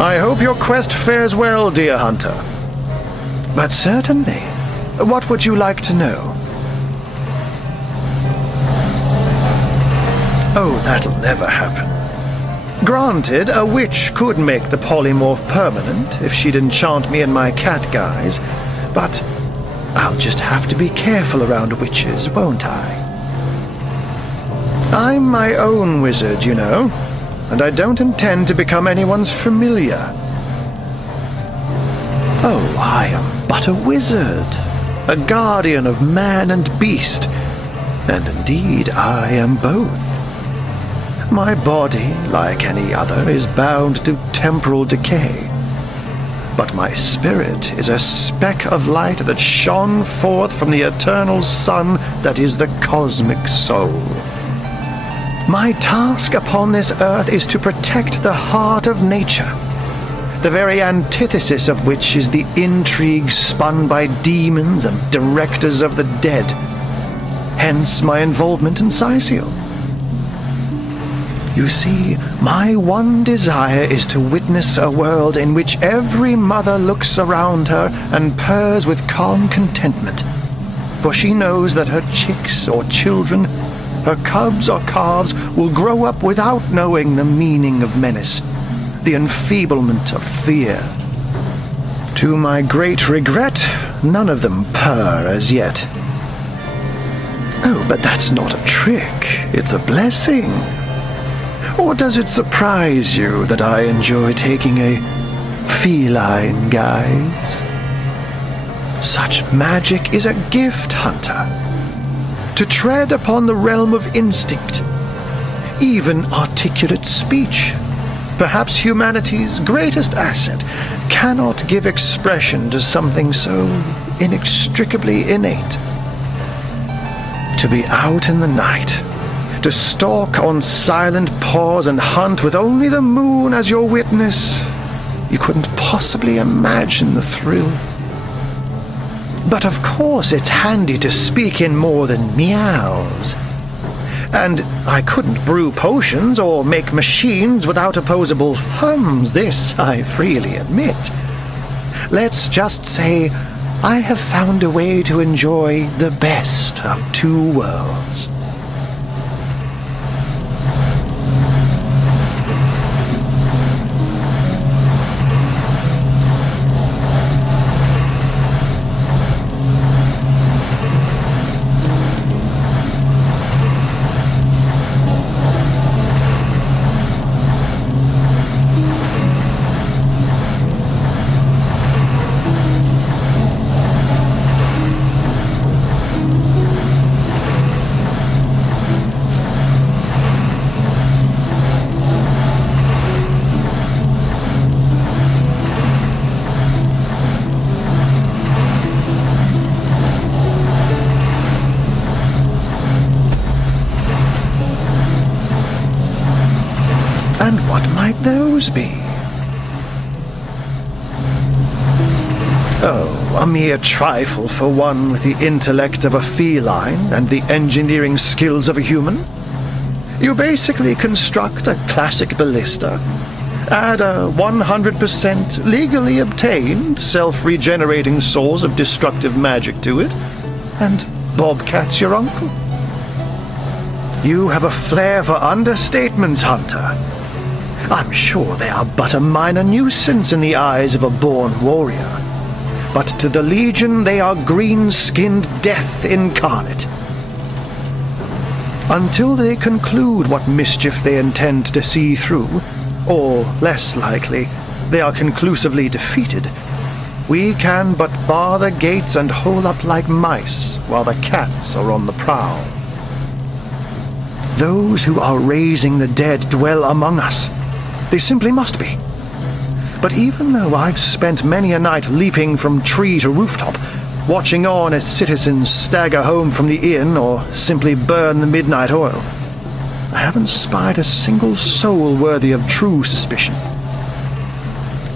I hope your quest fares well, dear hunter. But certainly. What would you like to know? Oh, that'll never happen. Granted, a witch could make the polymorph permanent if she'd enchant me in my cat guise, but I'll just have to be careful around witches, won't I? I'm my own wizard, you know, and I don't intend to become anyone's familiar. Oh, I am but a wizard, a guardian of man and beast, and indeed I am both. My body, like any other, is bound to temporal decay. But my spirit is a speck of light that shone forth from the eternal sun that is the cosmic soul. My task upon this earth is to protect the heart of nature, the very antithesis of which is the intrigue spun by demons and directors of the dead. Hence my involvement in Siciel. You see, my one desire is to witness a world in which every mother looks around her and purrs with calm contentment, for she knows that her chicks or children, her cubs or calves, will grow up without knowing the meaning of menace, the enfeeblement of fear. To my great regret, none of them purr as yet. Oh, but that's not a trick, it's a blessing. Or does it surprise you that I enjoy taking a feline guise? Such magic is a gift, hunter. To tread upon the realm of instinct, even articulate speech, perhaps humanity's greatest asset, cannot give expression to something so inextricably innate. To be out in the night, to stalk on silent paws and hunt with only the moon as your witness, you couldn't possibly imagine the thrill. But of course it's handy to speak in more than meows. And I couldn't brew potions or make machines without opposable thumbs, this I freely admit. Let's just say I have found a way to enjoy the best of two worlds. And what might those be? Oh, a mere trifle for one with the intellect of a feline and the engineering skills of a human. You basically construct a classic ballista, add a 100% legally obtained self-regenerating source of destructive magic to it, and Bobcat's your uncle. You have a flair for understatements, Hunter. I'm sure they are but a minor nuisance in the eyes of a born warrior, but to the Legion they are green-skinned death incarnate. Until they conclude what mischief they intend to see through, or, less likely, they are conclusively defeated, we can but bar the gates and hole up like mice while the cats are on the prowl. Those who are raising the dead dwell among us. They simply must be. But even though I've spent many a night leaping from tree to rooftop, watching on as citizens stagger home from the inn or simply burn the midnight oil, I haven't spied a single soul worthy of true suspicion.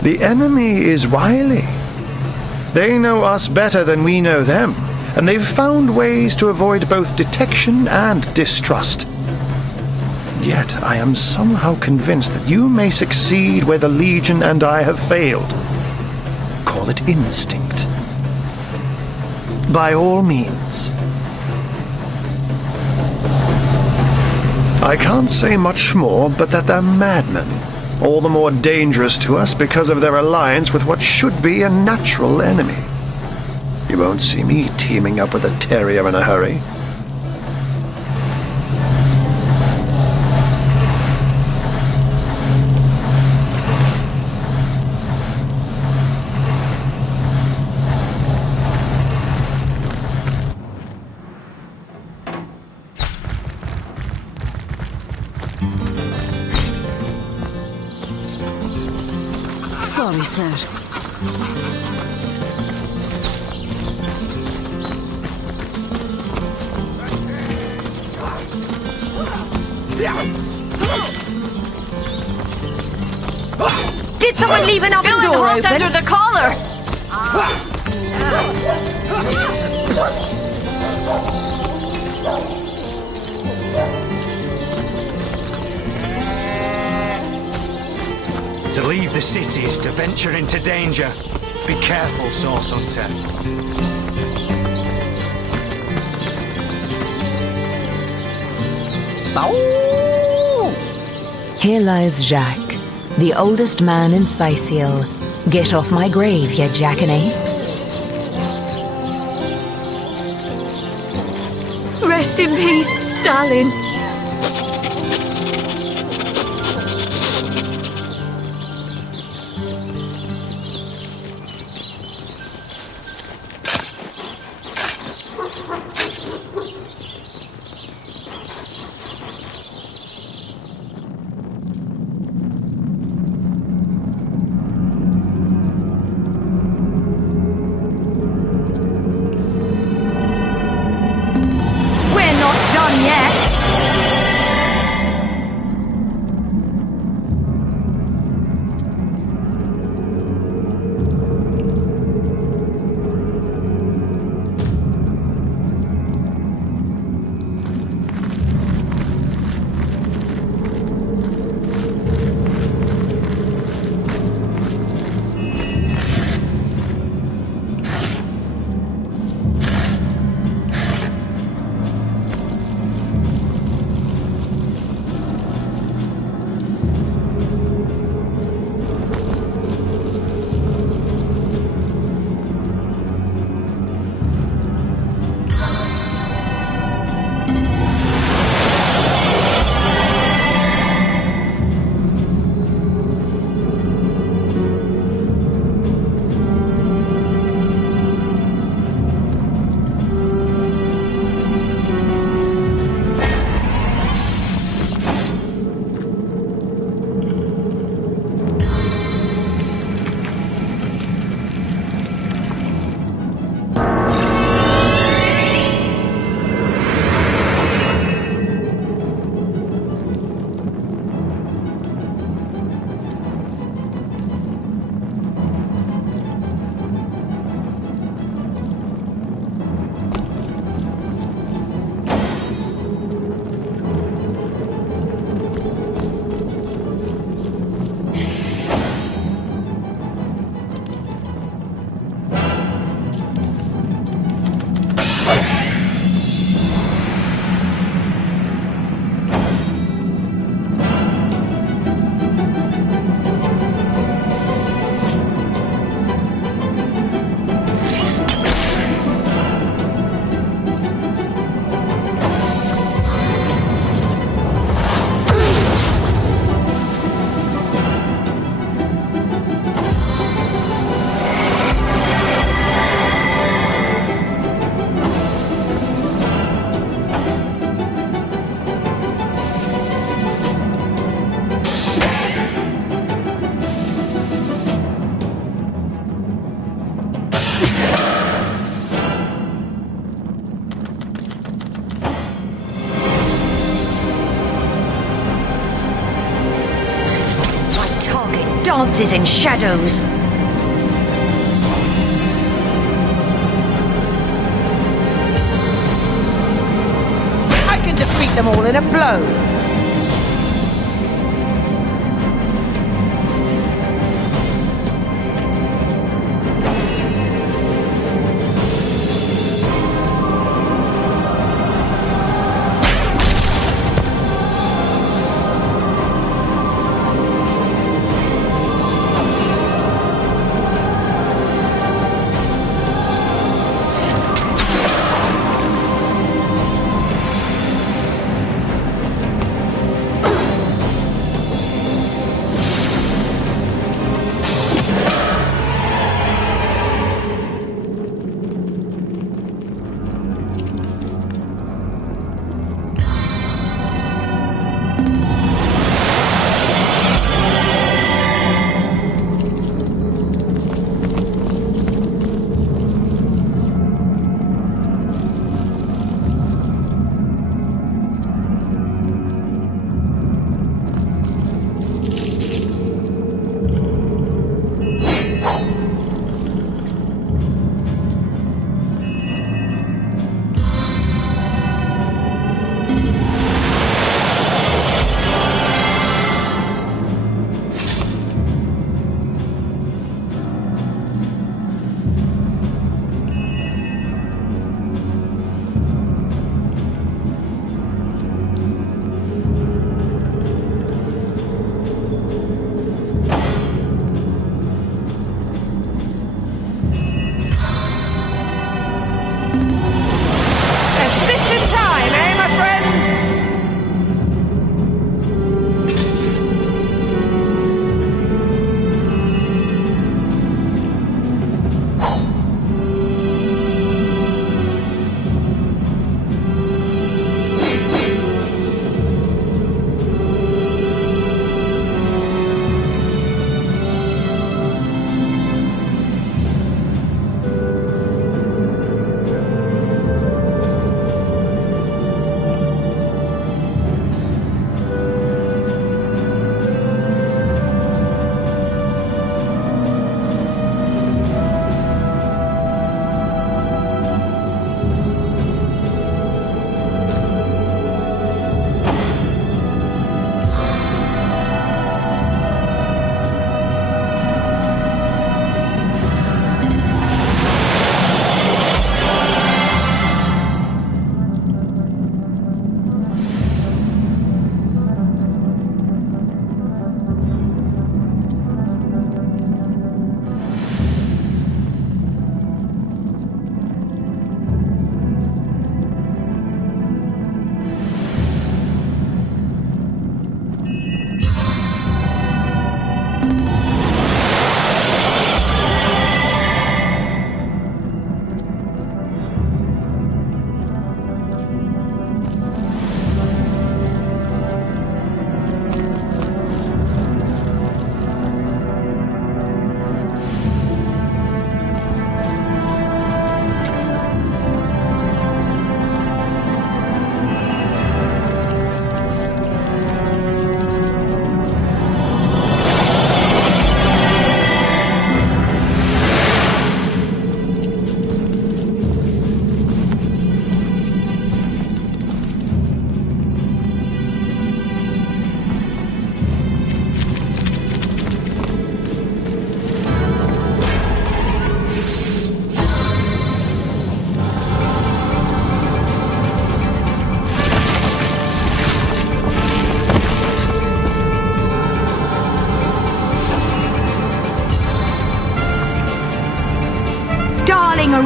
The enemy is wily. They know us better than we know them, and they've found ways to avoid both detection and distrust. Yet I am somehow convinced that you may succeed where the Legion and I have failed. Call it instinct. By all means. I can't say much more, but that they're madmen, all the more dangerous to us because of their alliance with what should be a natural enemy. You won't see me teaming up with a terrier in a hurry. Sorry, sir. Did someone leave an oven Villain door hot open? under the collar! To leave the city is to venture into danger. Be careful, Source Hunter. Here lies Jacques, the oldest man in Sicil. Get off my grave, ye jackanapes. Rest in peace, darling. We're not done yet. Dances in shadows. I can defeat them all in a blow.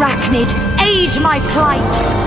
arachnid, aid my plight!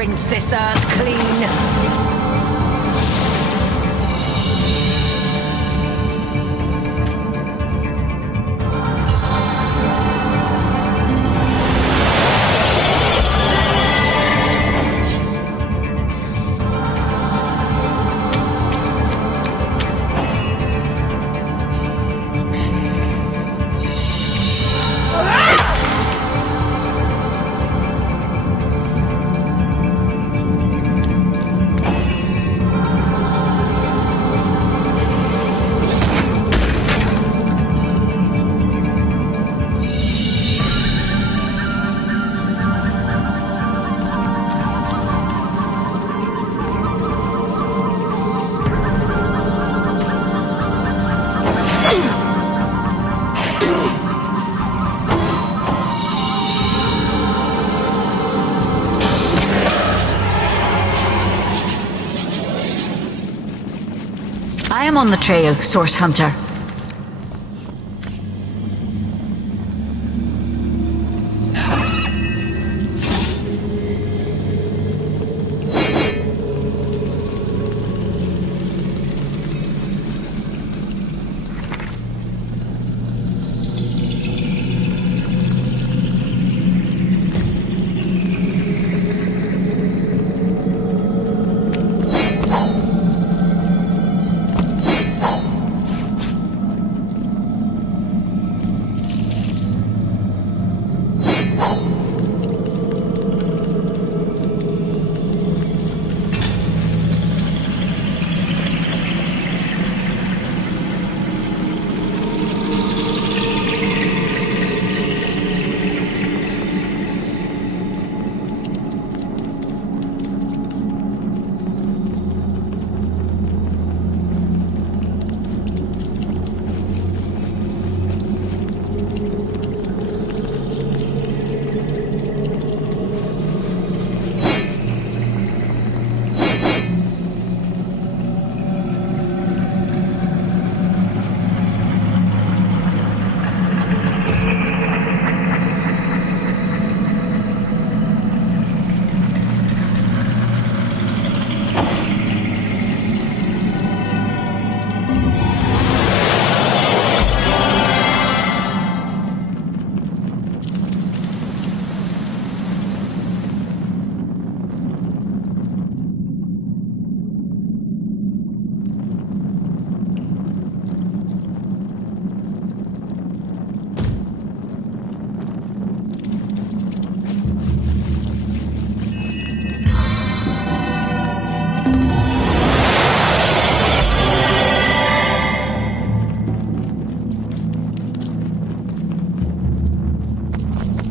Rinse this earth clean. I am on the trail, Source Hunter.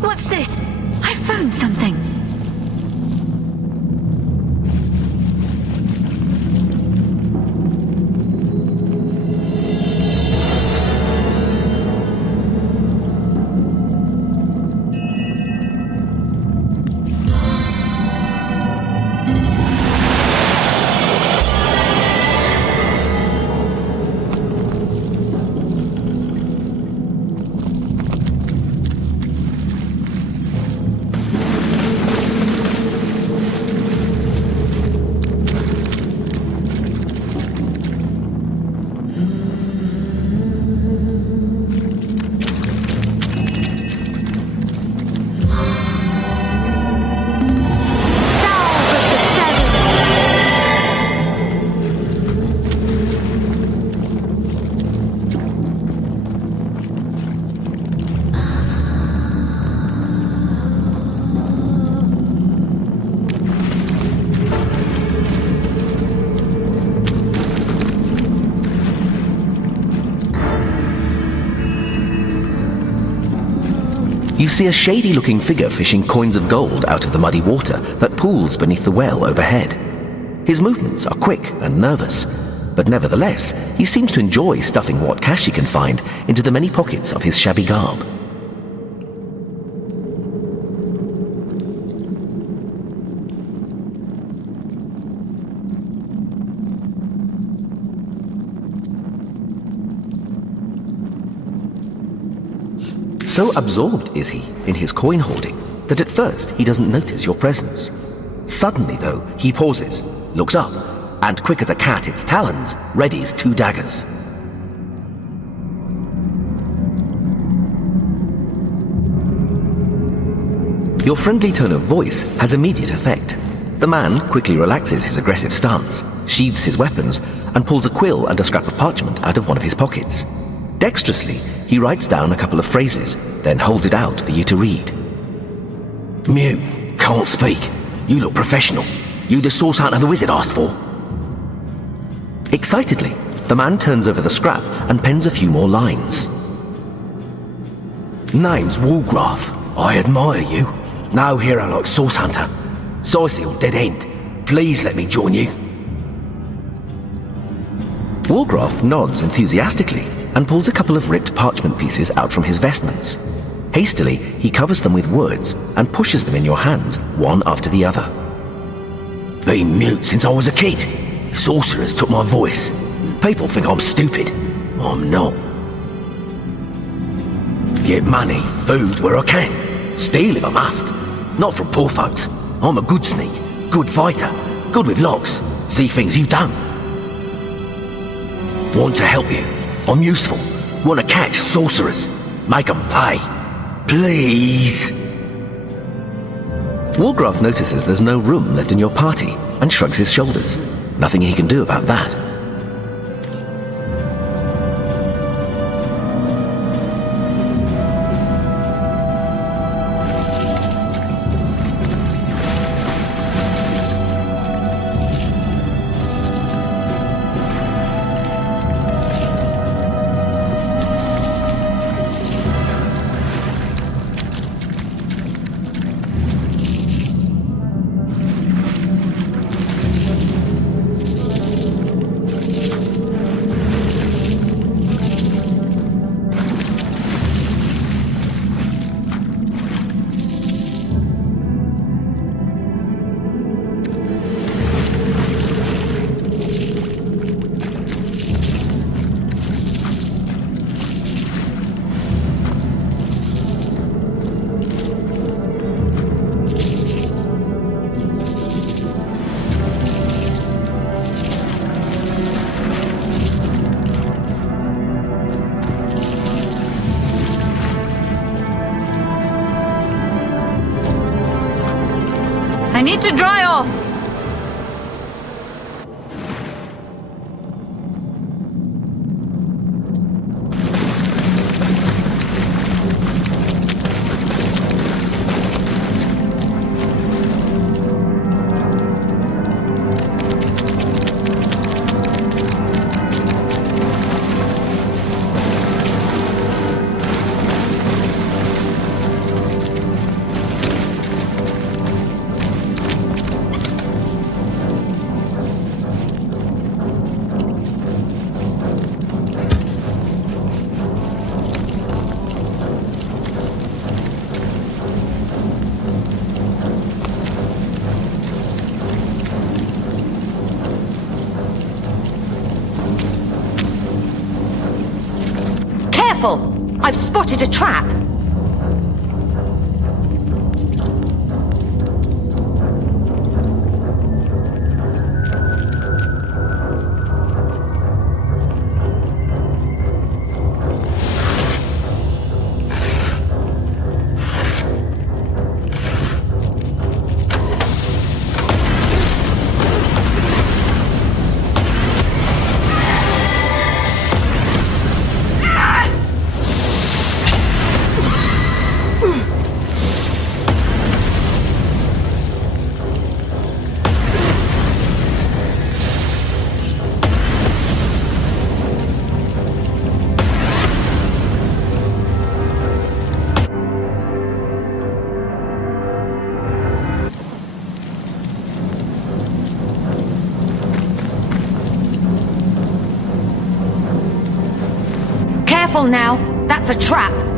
What's this? I found something. You see a shady-looking figure fishing coins of gold out of the muddy water that pools beneath the well overhead. His movements are quick and nervous, but nevertheless, he seems to enjoy stuffing what cash he can find into the many pockets of his shabby garb. So absorbed is he in his coin hoarding that at first he doesn't notice your presence. Suddenly, though, he pauses, looks up, and quick as a cat its talons, readies 2 daggers. Your friendly tone of voice has immediate effect. The man quickly relaxes his aggressive stance, sheathes his weapons, and pulls a quill and a scrap of parchment out of one of his pockets. Dexterously, he writes down a couple of phrases, then holds it out for you to read. Mute, can't speak. You look professional. You the source hunter the wizard asked for? Excitedly, the man turns over the scrap and pens a few more lines. Name's Woolgraf. I admire you. No hero like Source Hunter. Scythial dead end. Please let me join you. Woolgraf nods enthusiastically and pulls a couple of ripped parchment pieces out from his vestments. Hastily, he covers them with words and pushes them in your hands, one after the other. Been mute since I was a kid. Sorcerers took my voice. People think I'm stupid. I'm not. Get money, food where I can. Steal if I must. Not from poor folks. I'm a good sneak, good fighter, good with locks. See things you don't. Want to help you. I'm useful. Want to catch sorcerers. Make them pay. Please. Woolgraf notices there's no room left in your party and shrugs his shoulders. Nothing he can do about that. I need to dry off. I've spotted a trap. Careful now! That's a trap!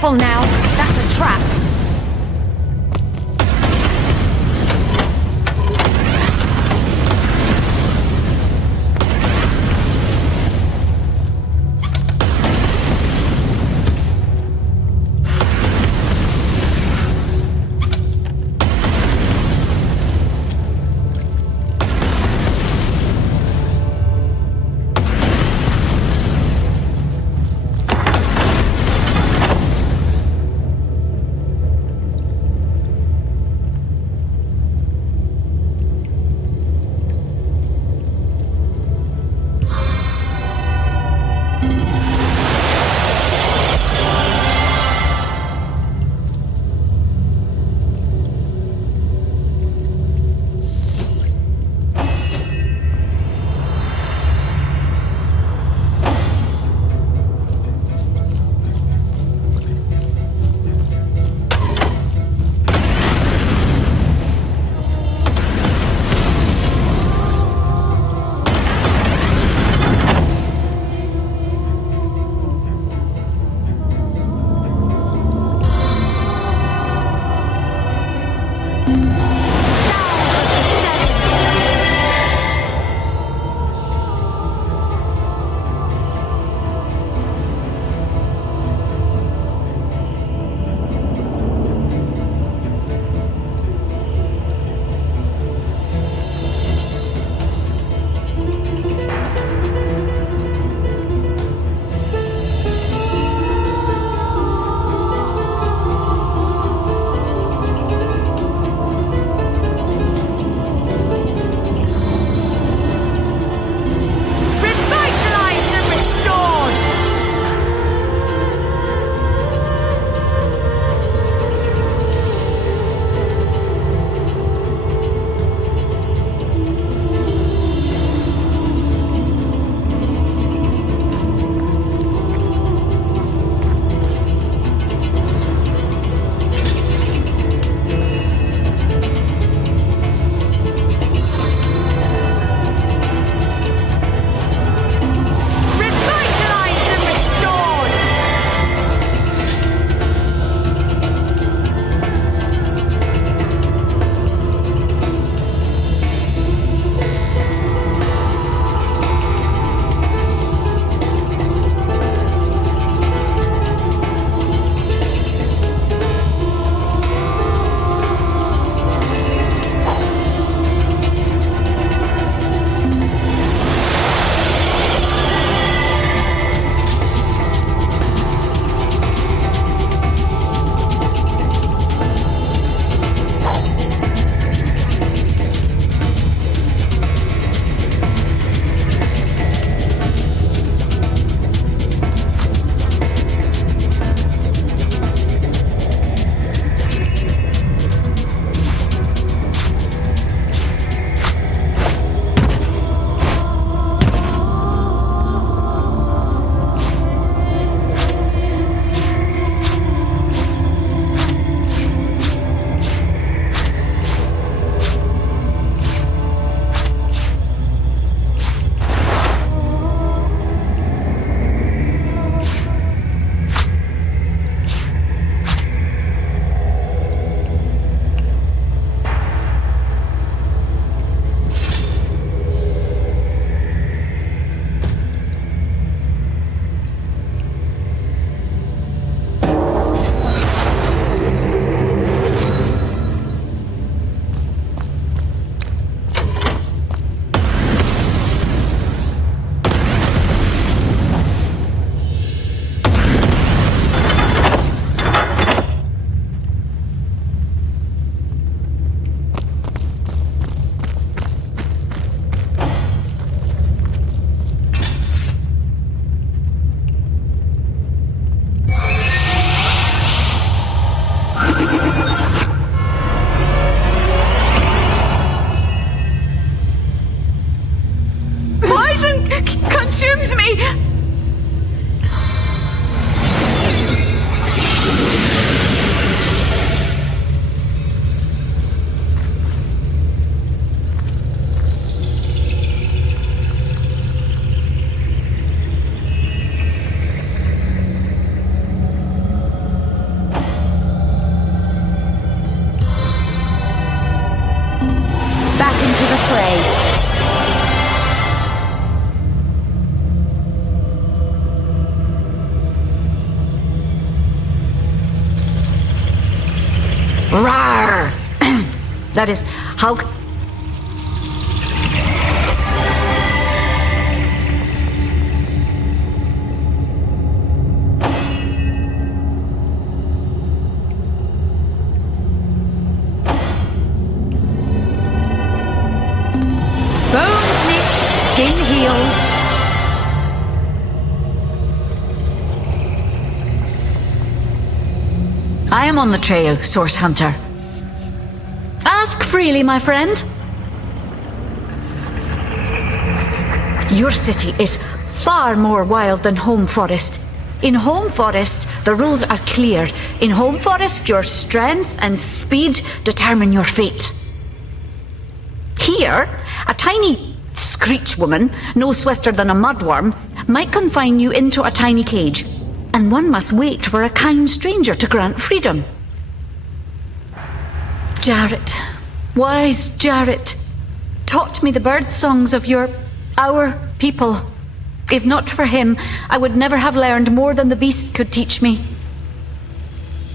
Careful now! That's a trap! consumes me! Back into the fray. Rawr! That is, how... Bones nick, skin heals. I am on the trail, Source Hunter. Ask freely, my friend. Your city is far more wild than Home Forest. In Home Forest, the rules are clear. In Home Forest, your strength and speed determine your fate. Here, a tiny screech woman, no swifter than a mudworm, might confine you into a tiny cage, and one must wait for a kind stranger to grant freedom. Jarrett, wise Jarrett, taught me the bird songs of our people. If not for him, I would never have learned more than the beasts could teach me.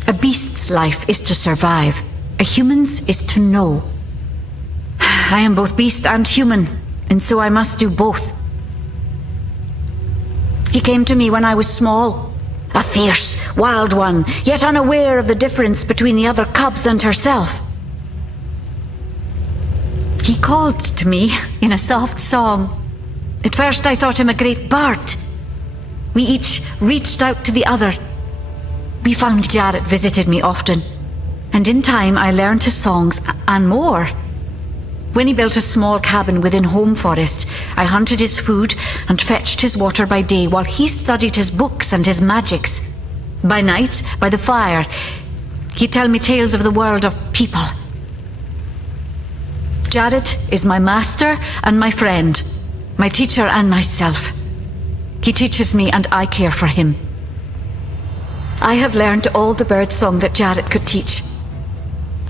A beast's life is to survive. A human's is to know. I am both beast and human, and so I must do both. He came to me when I was small. A fierce, wild one, yet unaware of the difference between the other cubs and herself. He called to me in a soft song. At first I thought him a great bird. We each reached out to the other. We found Jarrett visited me often, and in time I learned his songs and more. When he built a small cabin within Home Forest, I hunted his food and fetched his water by day while he studied his books and his magics. By night, by the fire, he'd tell me tales of the world of people. Jarrett is my master and my friend, my teacher and myself. He teaches me and I care for him. I have learned all the bird song that Jarrett could teach.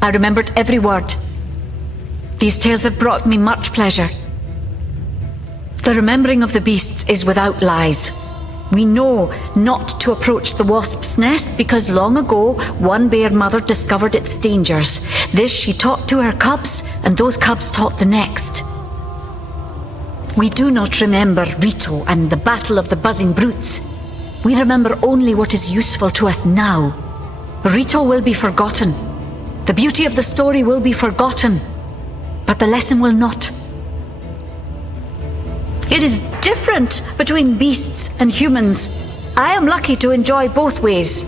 I remembered every word. These tales have brought me much pleasure. The remembering of the beasts is without lies. We know not to approach the wasp's nest because long ago one bear mother discovered its dangers. This she taught to her cubs, and those cubs taught the next. We do not remember Rito and the battle of the buzzing brutes. We remember only what is useful to us now. Rito will be forgotten. The beauty of the story will be forgotten. But the lesson will not. It is different between beasts and humans. I am lucky to enjoy both ways.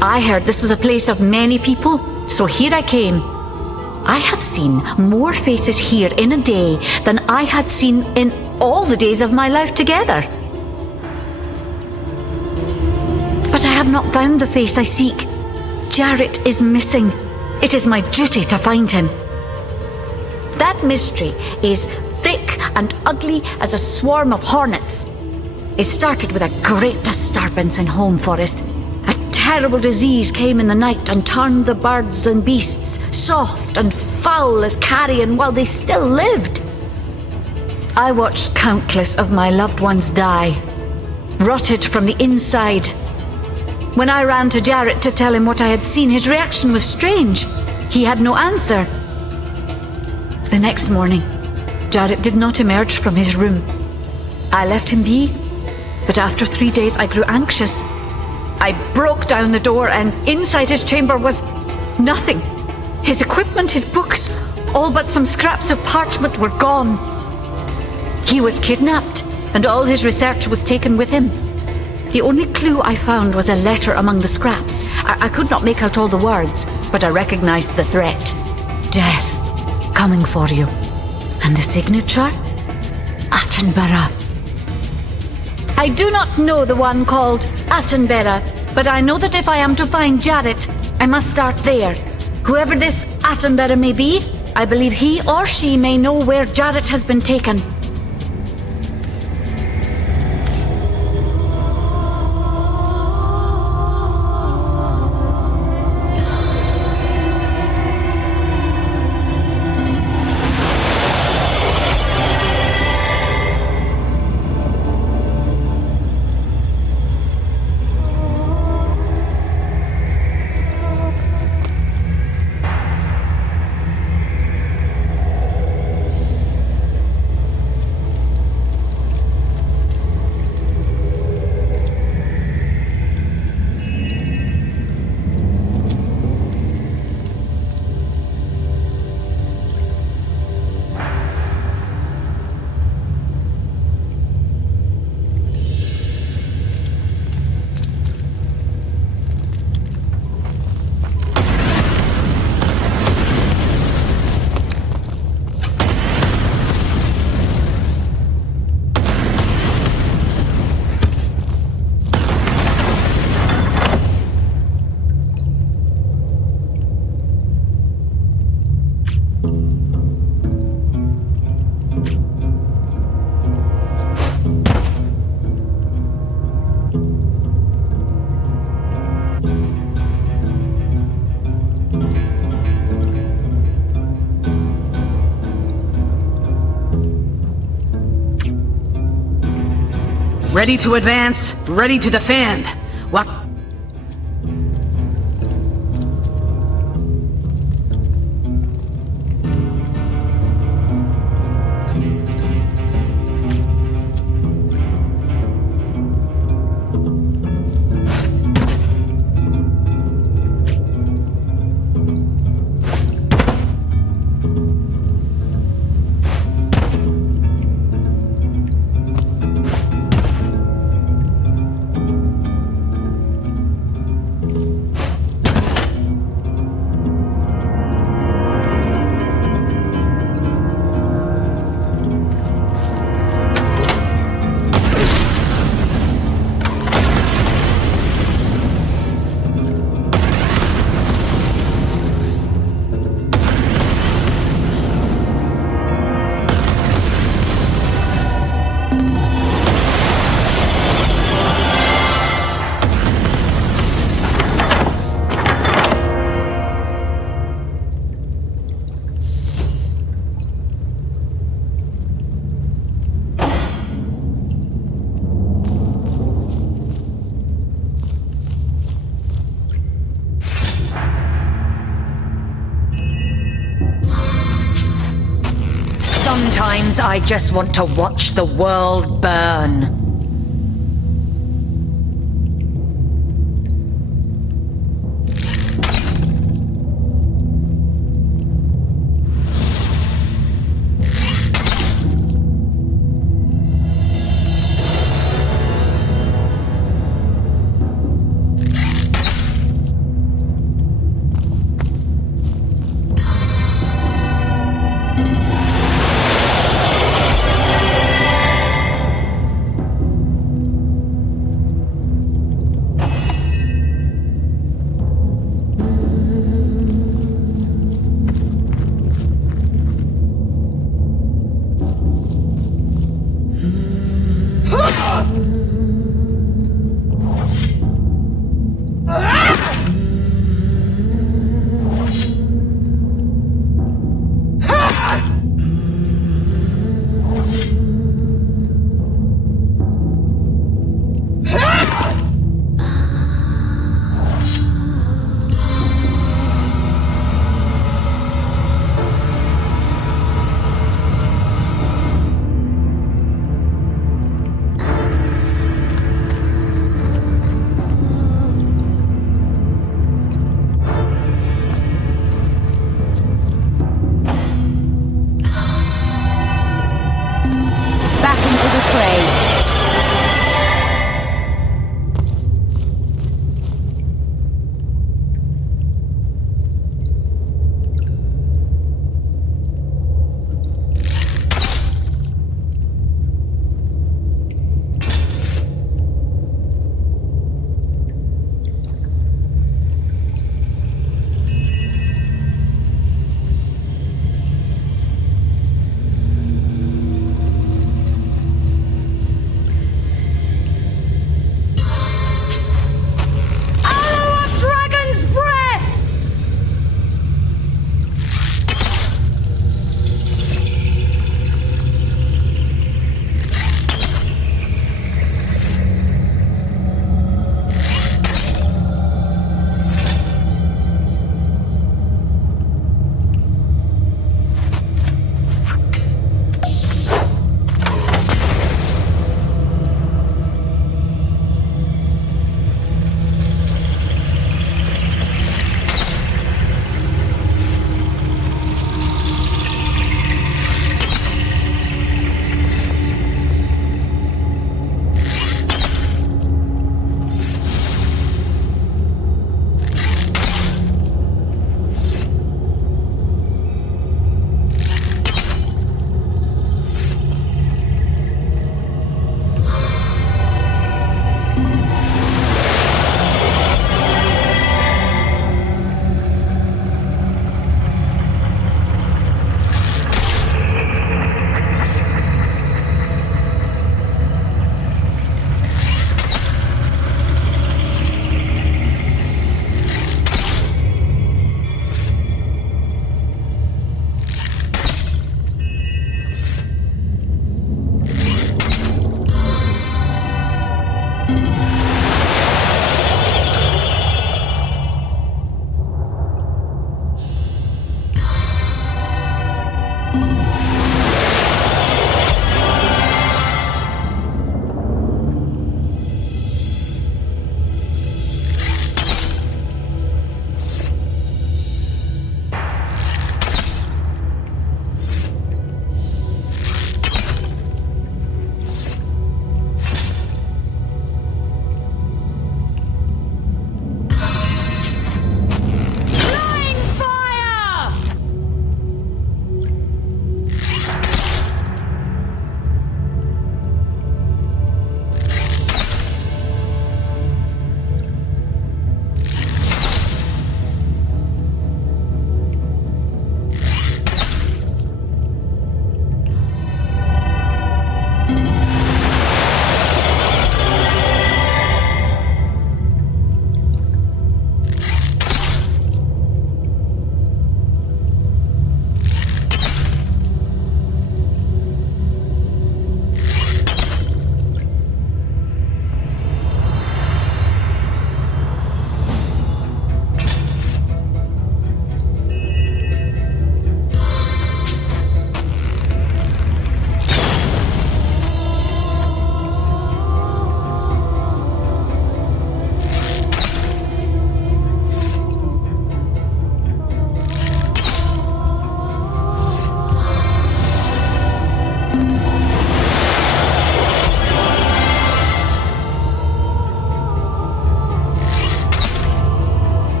I heard this was a place of many people, so here I came. I have seen more faces here in a day than I had seen in all the days of my life together. But I have not found the face I seek. Jarrett is missing. It is my duty to find him. That mystery is thick and ugly as a swarm of hornets. It started with a great disturbance in Home Forest. A terrible disease came in the night and turned the birds and beasts soft and foul as carrion while they still lived. I watched countless of my loved ones die, rotted from the inside. When I ran to Jarrett to tell him what I had seen, his reaction was strange. He had no answer. The next morning, Jarrett did not emerge from his room. I left him be, but after 3 days I grew anxious. I broke down the door and inside his chamber was nothing. His equipment, his books, all but some scraps of parchment were gone. He was kidnapped and all his research was taken with him. The only clue I found was a letter among the scraps. I could not make out all the words, but I recognized the threat. Death, coming for you. And the signature? Attenborough. I do not know the one called Attenborough, but I know that if I am to find Jarrett, I must start there. Whoever this Attenborough may be, I believe he or she may know where Jarrett has been taken. Ready to advance, ready to defend. What? Sometimes I just want to watch the world burn.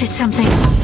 spotted something.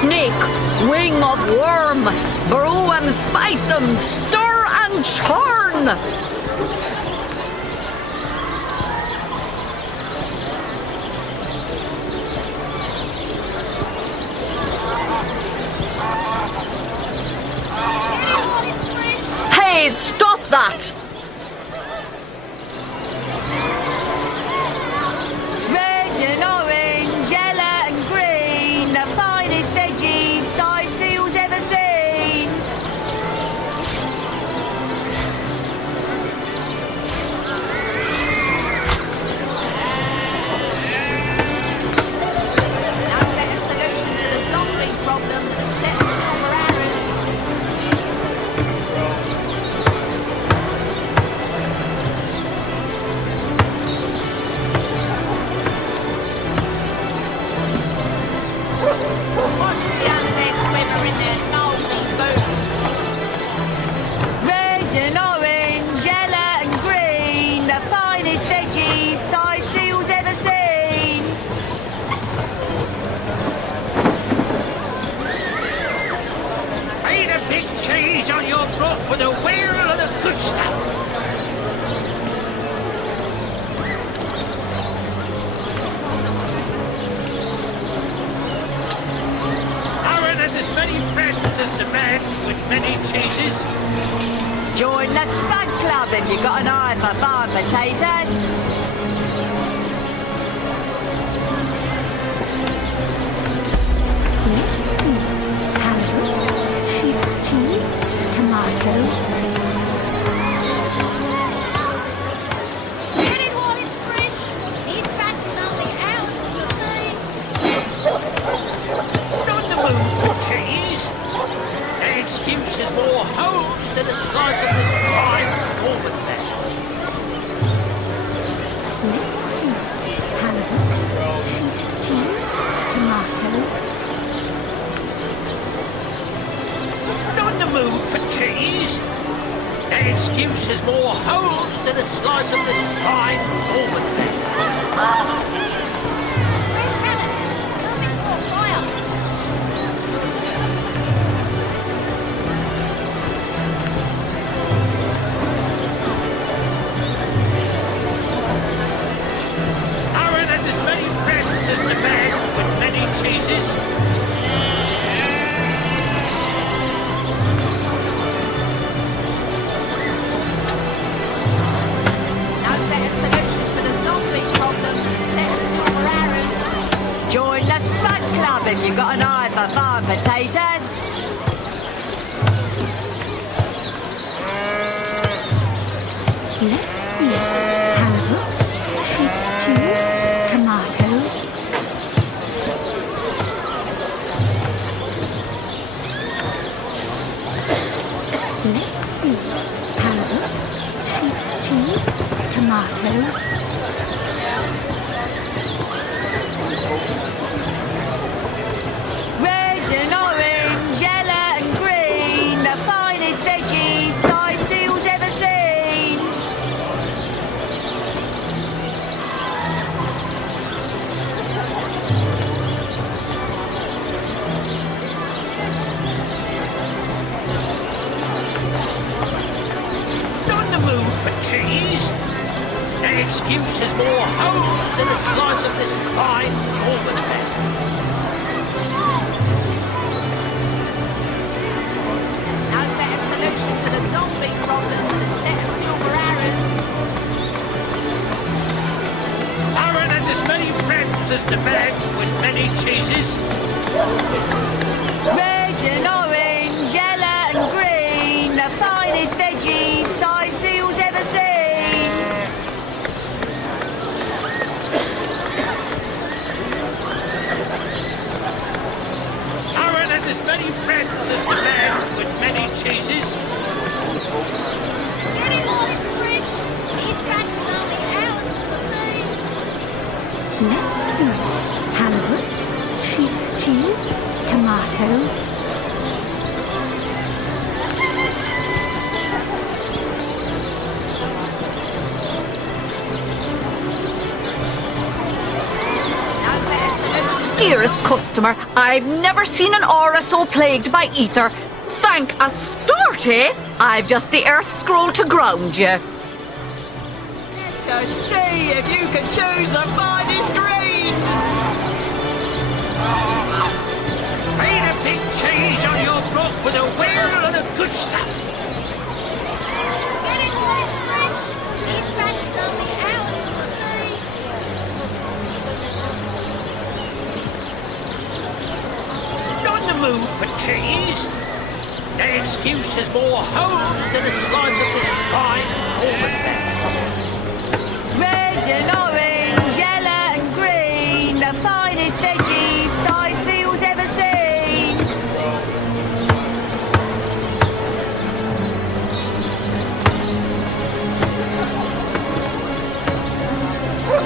Snake, wing of worm, brew 'em, spice 'em, stir and churn! Hey, stop that? Red and orange, yellow and green, the finest veggies size seals ever seen. No better solution to the zombie problem than a set of silver arrows. Watch the undead quiver in their moldy boots. Red and orange, yellow and green, the finest veggies size seals ever seen. Ain't a big cheese on your book for the wheel of the good stuff. Aaron has as many friends as the man with many cheeses. Join the Spud Club if you've got an eye for farm potatoes. Let's see. Halibut, sheep's cheese, tomatoes. Get it while it's fresh. These bats are only out of the sea. Not the mood for cheese. An excuse is more holes than a slice of this fine Norman there. Let's see. Halibut, sheep's cheese, tomatoes. Not the mood for cheese. An excuse is more holes than a slice of this fine Norman there. Fresh halibut. Something for fire. Aaron has as many friends as the man with many cheeses. No better solution to the zombie problem than a set of silver arrows. Join the Spud Club if you've got an eye for farm potatoes. Let's see. Halibut, sheep's cheese, tomatoes. Let's see. Halibut, sheep's cheese, tomatoes. Red and orange, yellow and green, the finest veggies size seals ever seen. Not the mood for cheese. An excuse is more holes than a slice of this fine Norman there. No better solution to the zombie problem than a set of silver arrows. Aaron has as many friends as the man with many cheeses. Red and orange, yellow and green, the finest veggies size seals ever seen. Aaron has as many friends as the man with many cheeses. Get it while it's fresh. These bats are only out of the sea. Let's see. Halibut, sheep's cheese, tomatoes. No better solution. Dearest customer, I've never seen an aura so plagued by ether. Thank Astarte, I've just the earth scroll to ground you. To see if you can choose the finest greens. Ain't a big cheese on your book with a wheel of the good stuff. Get it Not in the mood for cheese. The excuse is more holes than a slice of this fine almond. Red and orange, yellow and green, the finest veggies size seals ever seen.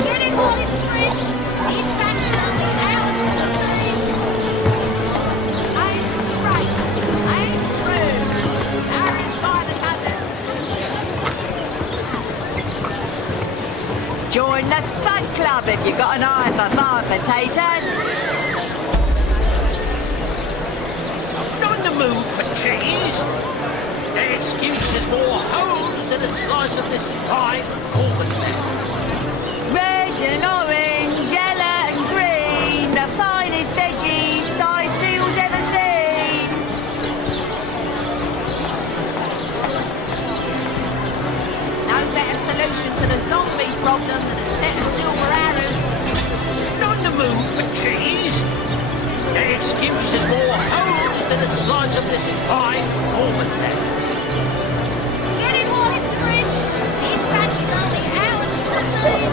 Get it while it's fresh. These batches only hours from the sea. I'm straight. I'm true. Our insiders has it. Join the Spud Club if you've got an eye for farm potatoes. Not in the mood for cheese. The excuse is more holes than a slice of this fine almond. Red and orange, yellow and green, the finest veggies size seals ever seen. No better solution to the zombie problem than a set of silver arrows. Not in the mood for cheese. The excuse is more holes than a slice of this fine almond. Get it while it's fresh. These batches only hours from the sea.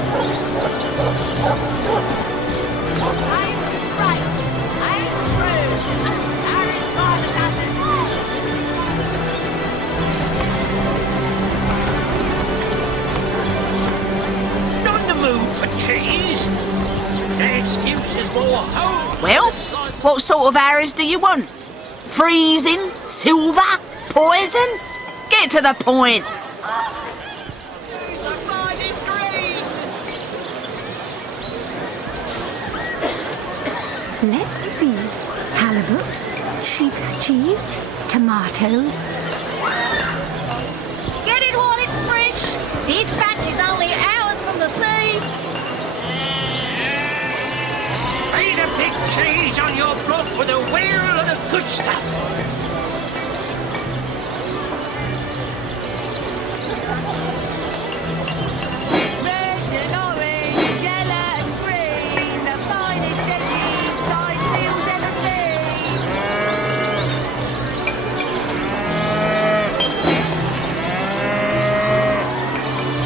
I'm straight. I'm true. Our insiders has it. Not in the mood for cheese. The excuse is more holes. Well, what sort of arrows do you want? Freezing? Silver? Poison? Get to the point. The finest greens. Let's see. Halibut, sheep's cheese, tomatoes. Get it while it's fresh. This batch is only hours from the sea. Lay the big cheese on your block with a wheel of the good stuff. Red and orange, yellow and green, the finest veggies size seals ever seen.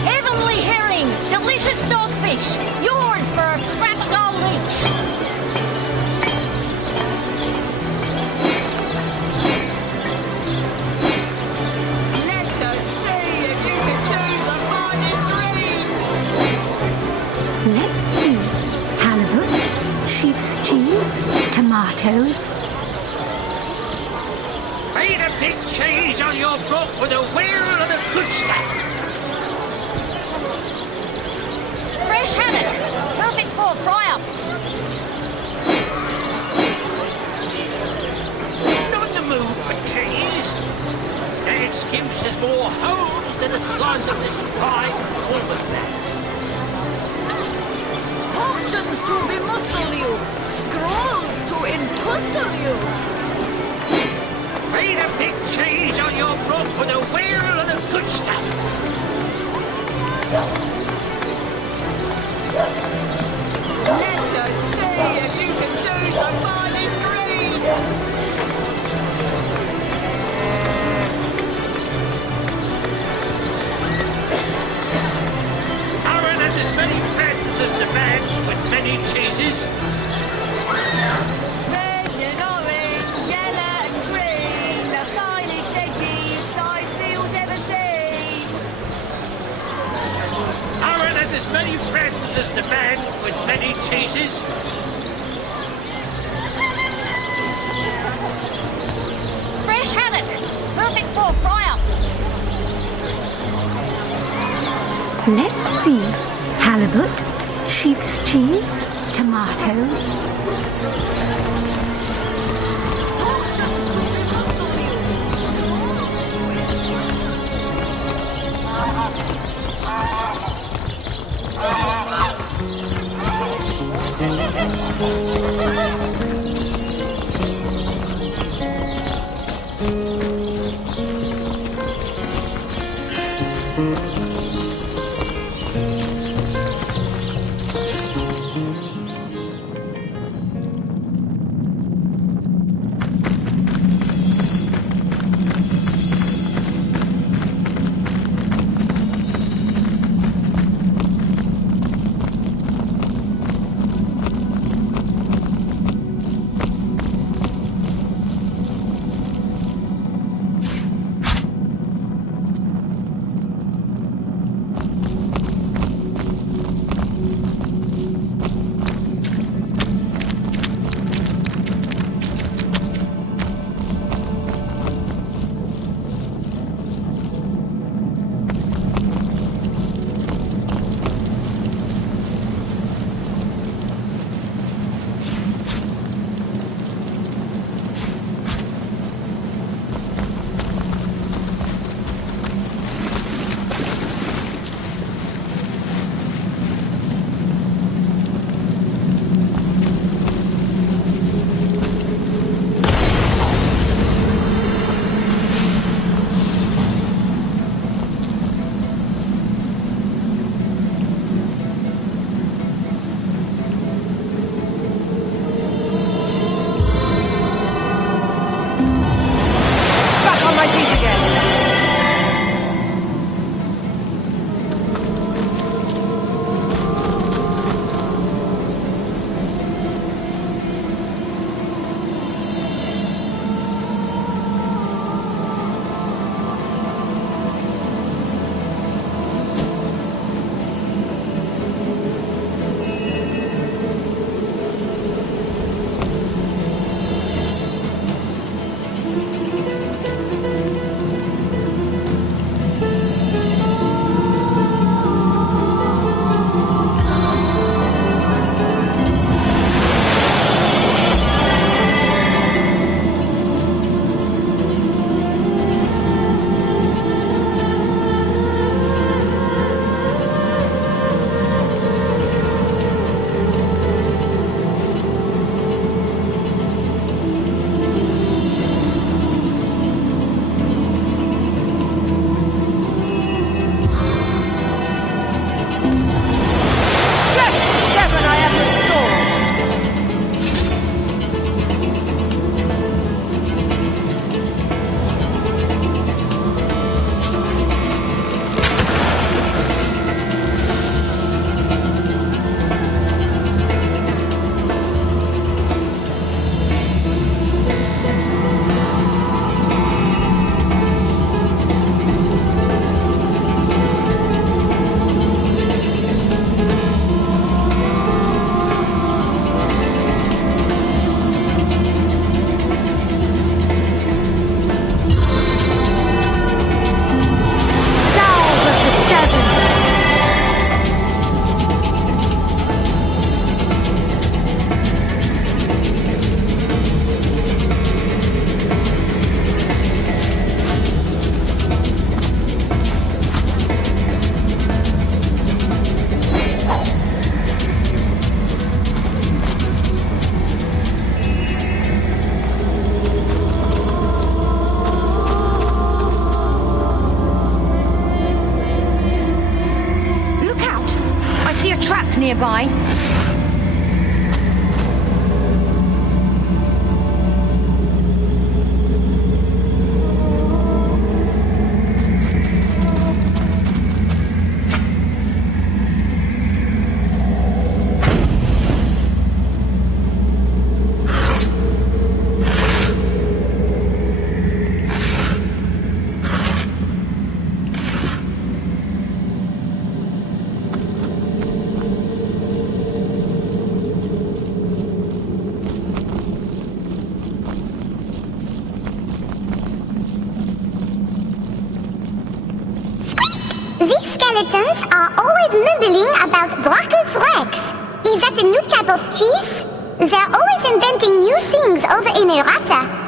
Heavenly herring, delicious dogfish. Yours for a scrap of gold each. Let us see if you can choose the finest greens. Let's see. Halibut, sheep's cheese, tomatoes. Lay the big cheese on your block with a wheel of the good stuff. Fresh haddock, perfect for a fry-up. Not in the mood for cheese. The excuse is more holes than a slice of this fine almond. Potions to bemuscle you, scrolls to entussle you. Lay the big cheese on your block with a wheel of the good stuff. Let us see if you can choose the finest greens. Aaron has as many friends as the man with many cheeses. Red and orange, yellow and green, the finest veggies size seals ever seen. Aaron has as many friends as the man with many cheeses. Fresh haddock, perfect for a fry-up. Let's see. Halibut, sheep's cheese, tomatoes. trap nearby. These skeletons are always mumbling about Brachus Rex. Is that a new type of cheese? They're always inventing new things over in Errata.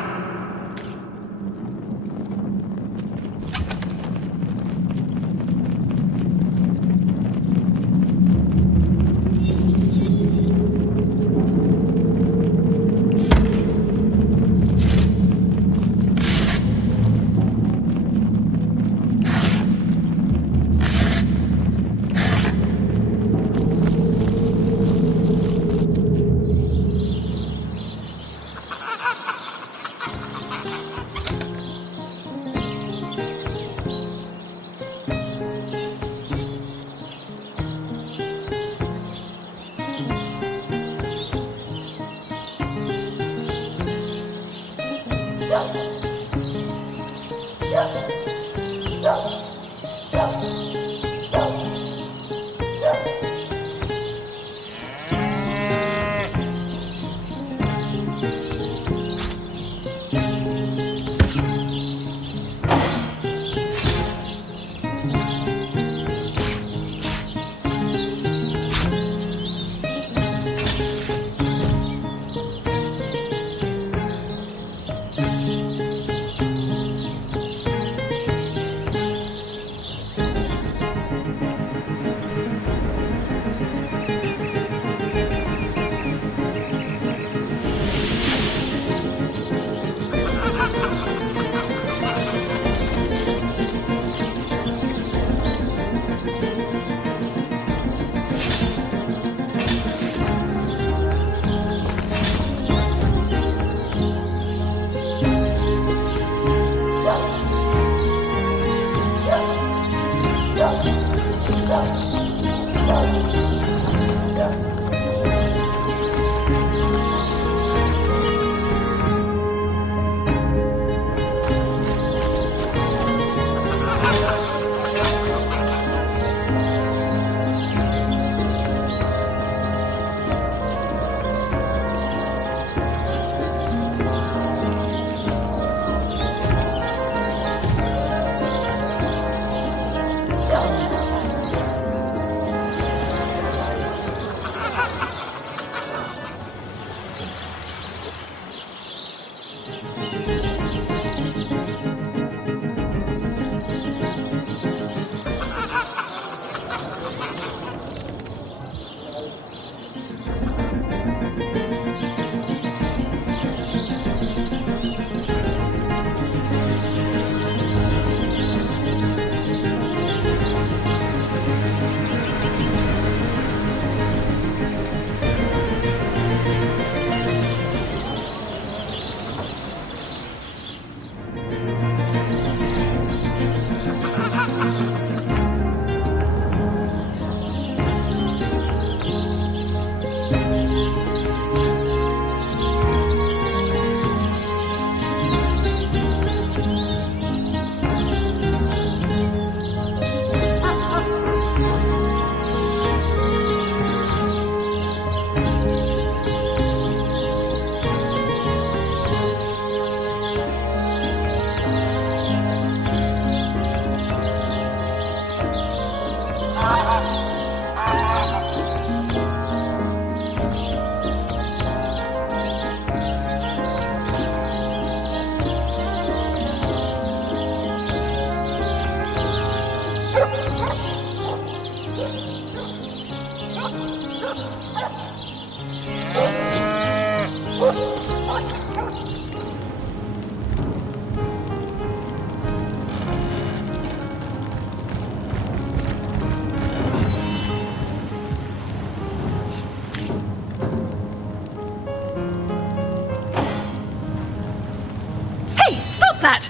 got that.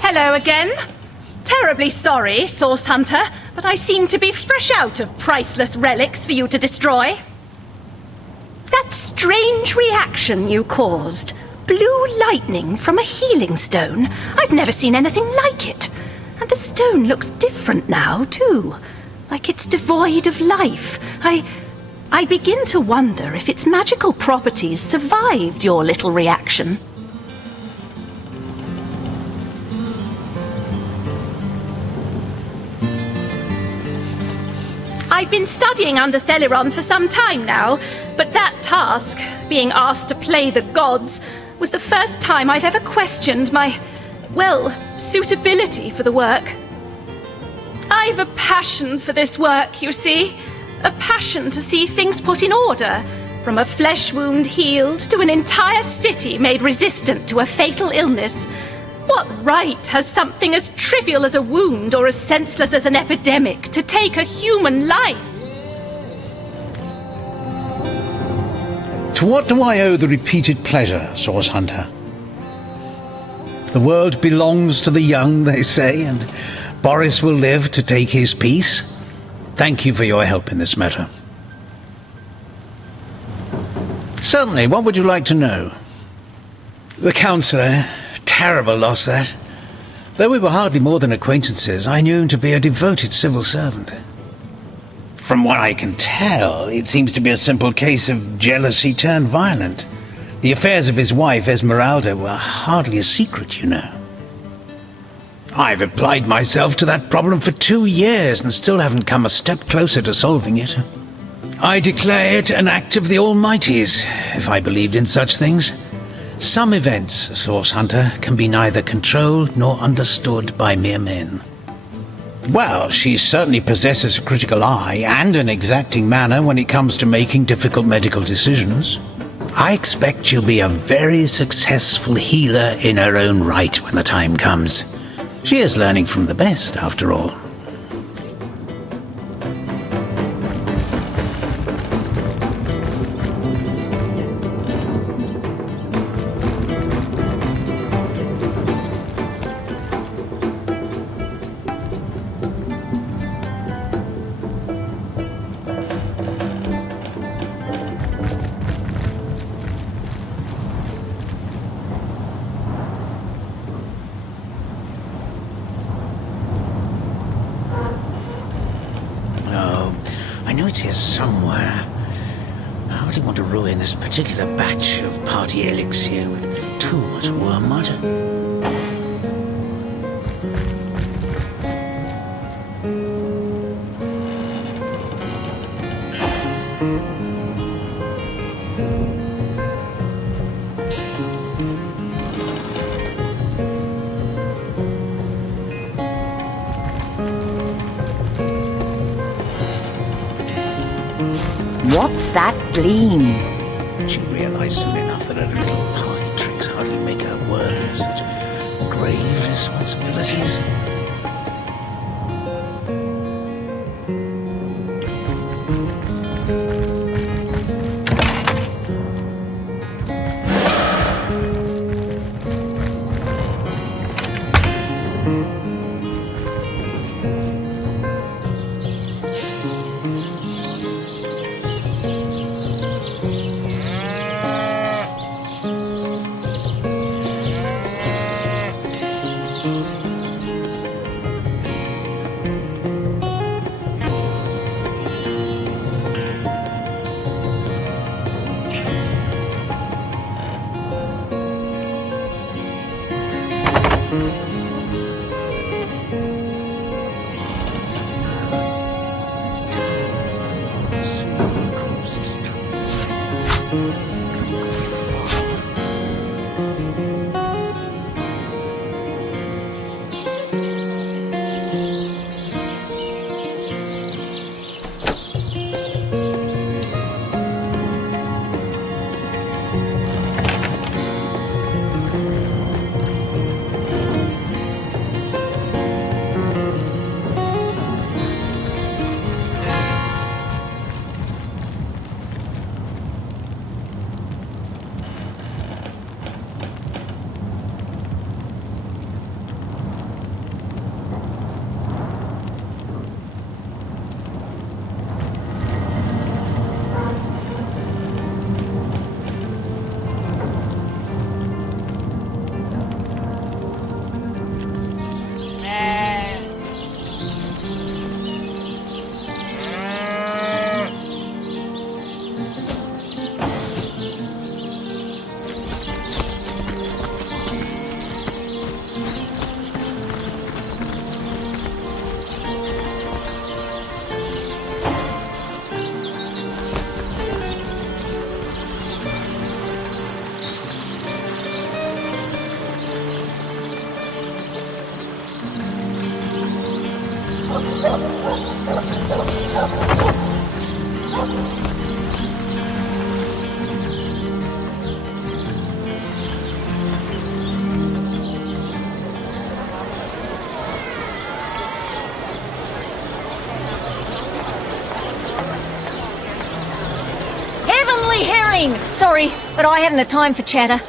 Hello again. Terribly sorry, Source Hunter, but I seem to be fresh out of priceless relics for you to destroy. That strange reaction you caused, blue lightning from a healing stone, I've never seen anything like it. And the stone looks different now, too. Like it's devoid of life. I begin to wonder if its magical properties survived your little reaction. I've been studying under Theliron for some time now, but that task, being asked to play the gods, was the first time I've ever questioned my, well, suitability for the work. I've a passion for this work, you see. A passion to see things put in order, from a flesh wound healed to an entire city made resistant to a fatal illness. What right has something as trivial as a wound or as senseless as an epidemic to take a human life? To what do I owe the repeated pleasure, Source Hunter? The world belongs to the young, they say, and Boris will live to take his piece. Thank you for your help in this matter. Certainly, what would you like to know? The Councillor, terrible loss that. Though we were hardly more than acquaintances, I knew him to be a devoted civil servant. From what I can tell, it seems to be a simple case of jealousy turned violent. The affairs of his wife, Esmeralda, were hardly a secret, you know. I've applied myself to that problem for 2 years and still haven't come a step closer to solving it. I declare it an act of the Almighty's, if I believed in such things. Some events, Source Hunter, can be neither controlled nor understood by mere men. Well, she certainly possesses a critical eye and an exacting manner when it comes to making difficult medical decisions. I expect she'll be a very successful healer in her own right when the time comes. She is learning from the best, after all. I know it's here somewhere. I really want to ruin this particular batch of party elixir with too much wormwood. What's that gleam? She realized soon enough that her little party tricks hardly make her worthy of such grave responsibilities. Heavenly Herring! Sorry, but I haven't the time for chatter.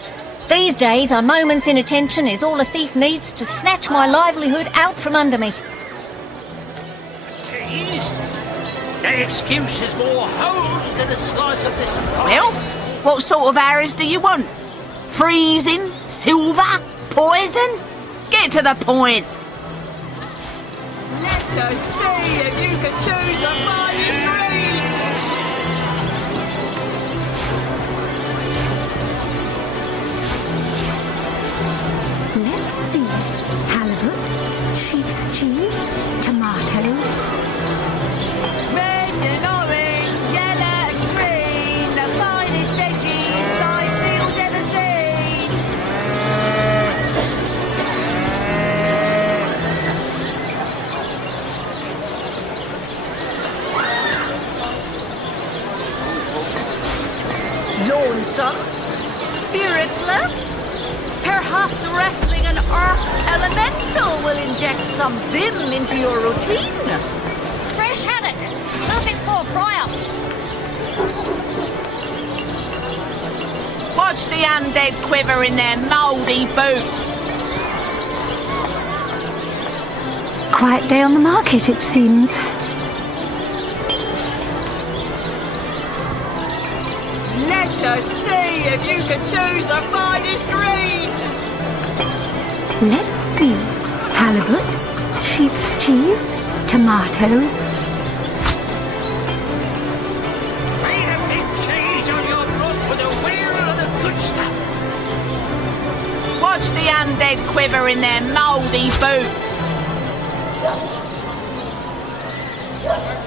These days, a moment's inattention is all a thief needs to snatch my livelihood out from under me. Cheese? The excuse is more holes than a slice of this pie. Well, what sort of arrows do you want? Freezing? Silver? Poison? Get to the point. Let us see if you can choose the finest green. Let's see. Halibut, sheep's cheese, tomatoes. Red and orange, yellow and green, the finest veggies Sicilia's ever seen. Lonesome, spiritless. Perhaps wrestling an earth elemental will inject some vim into your routine. Fresh haddock! Perfect for a fry-up. Watch the undead quiver in their mouldy boots. Quiet day on the market, it seems. Let us see if you can choose the finest greens. Let's see. Halibut, sheep's cheese, tomatoes. Made a big cheese on your front with a wheel of the good stuff. Watch the undead quiver in their mouldy boots.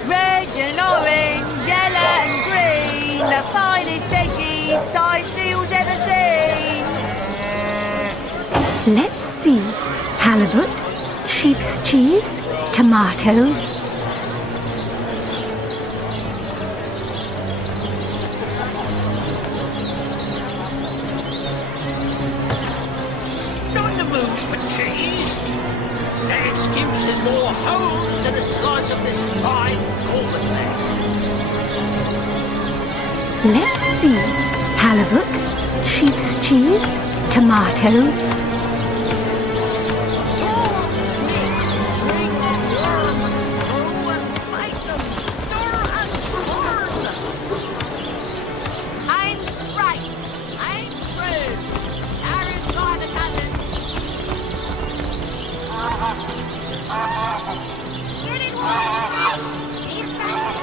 Red and orange, yellow and green, the finest veggies Sicilia's ever seen. Let's see. Halibut, sheep's cheese, tomatoes. Not in the mood for cheese. The excuse is more holes than a slice of this fine golden leg. Let's see. Halibut, sheep's cheese, tomatoes. I'm straight. I'm true. Aaron's by the dozen. Get it right. He's back.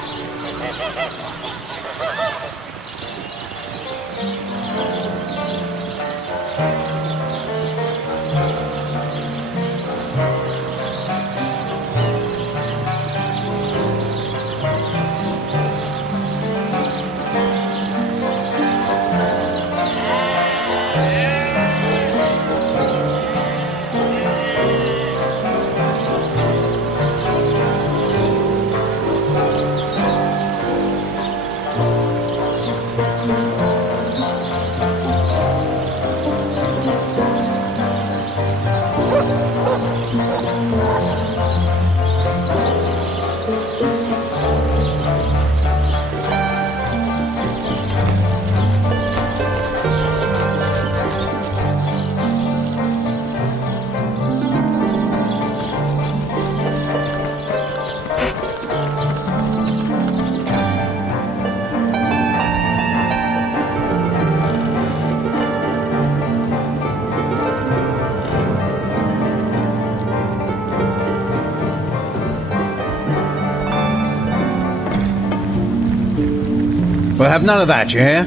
We'll have none of that, you hear?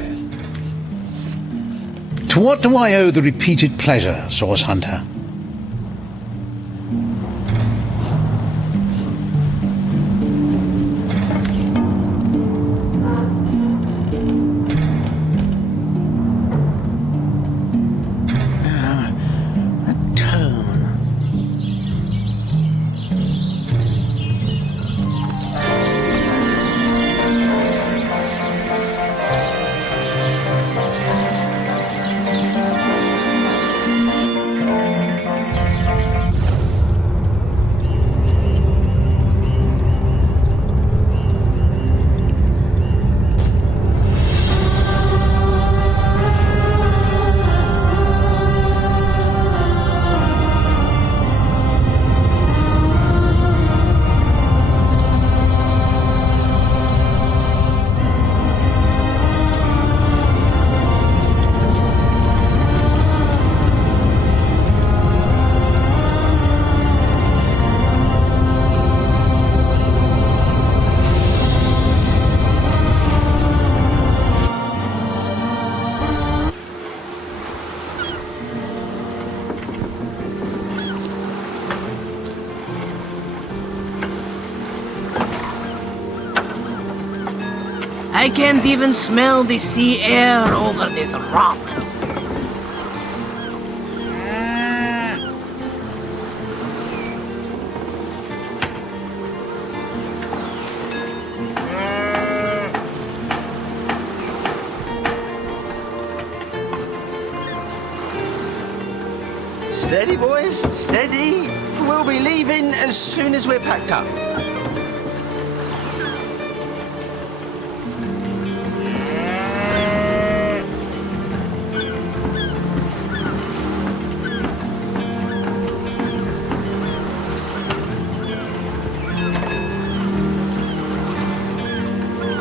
To what do I owe the repeated pleasure, Source Hunter? I can't even smell the sea air over this rot. Steady, boys, steady. We'll be leaving as soon as we're packed up.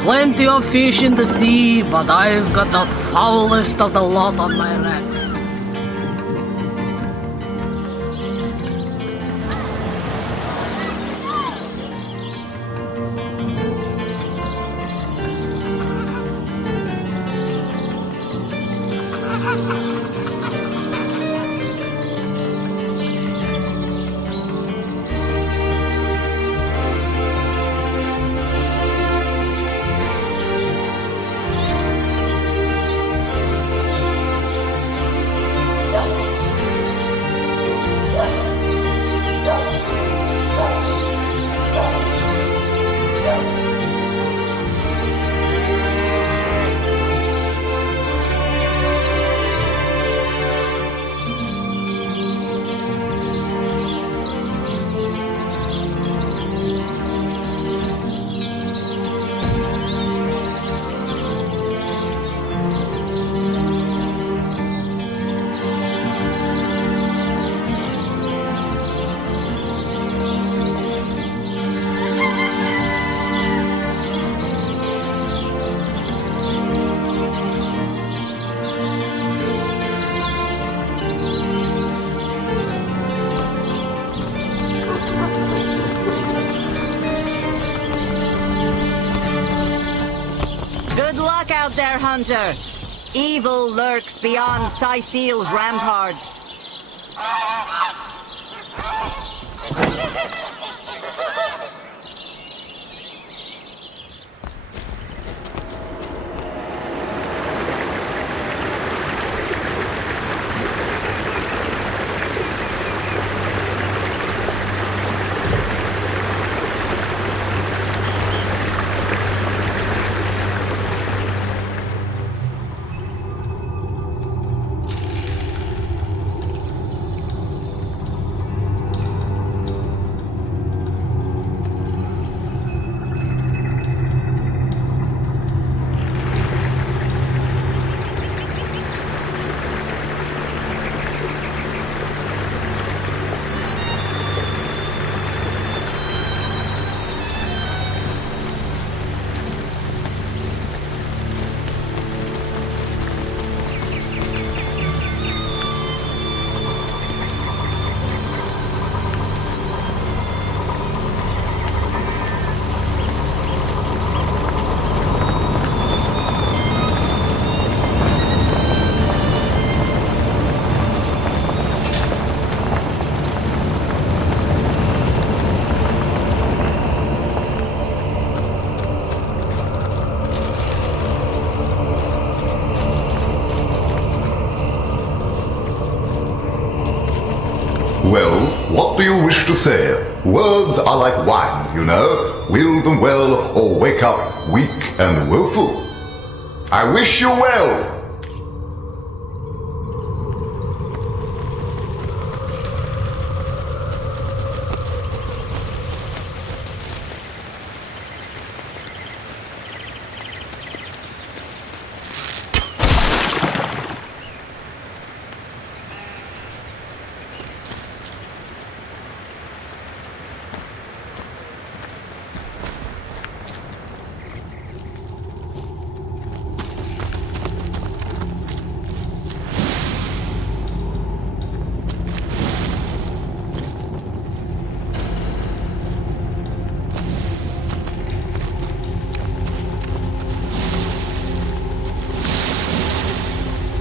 Plenty of fish in the sea, but I've got the foulest of the lot on my racks. Good luck out there, Hunter. Evil lurks beyond Sicil's ramparts. Well, what do you wish to say? Words are like wine, you know. Will them well or wake up weak and woeful. I wish you well.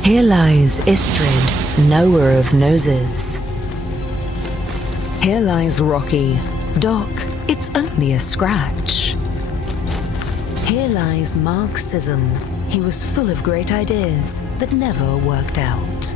Here lies Istrid, knower of noses. Here lies Rocky. Doc, it's only a scratch. Here lies Marxism. He was full of great ideas that never worked out.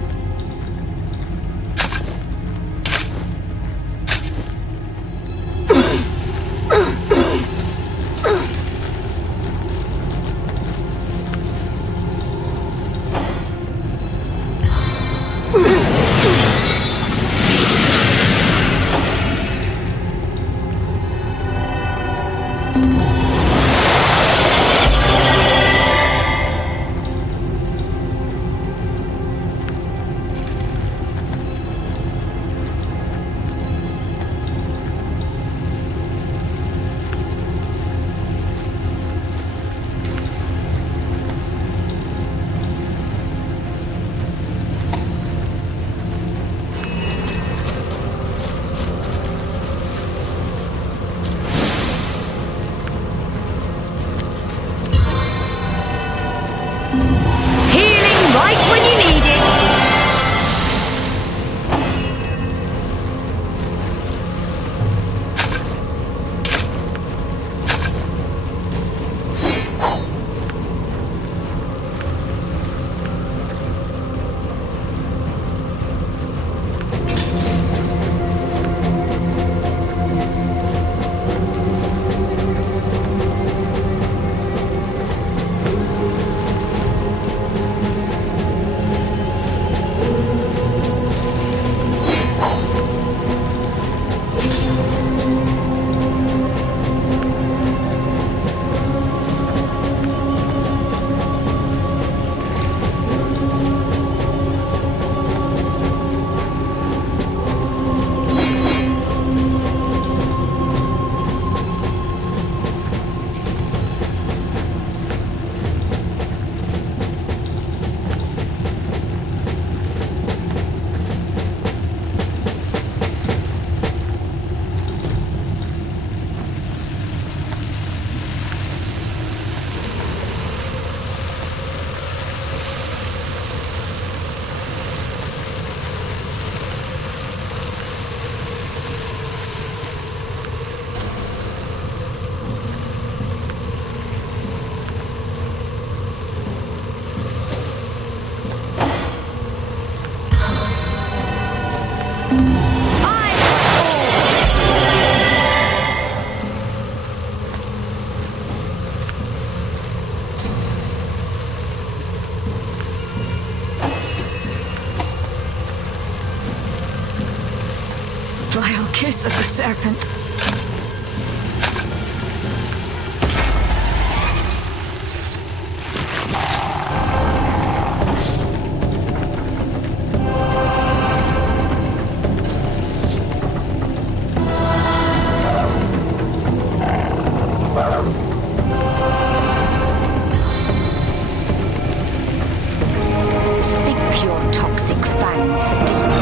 Vile kiss of the serpent. Sink your toxic fangs, Sadiq.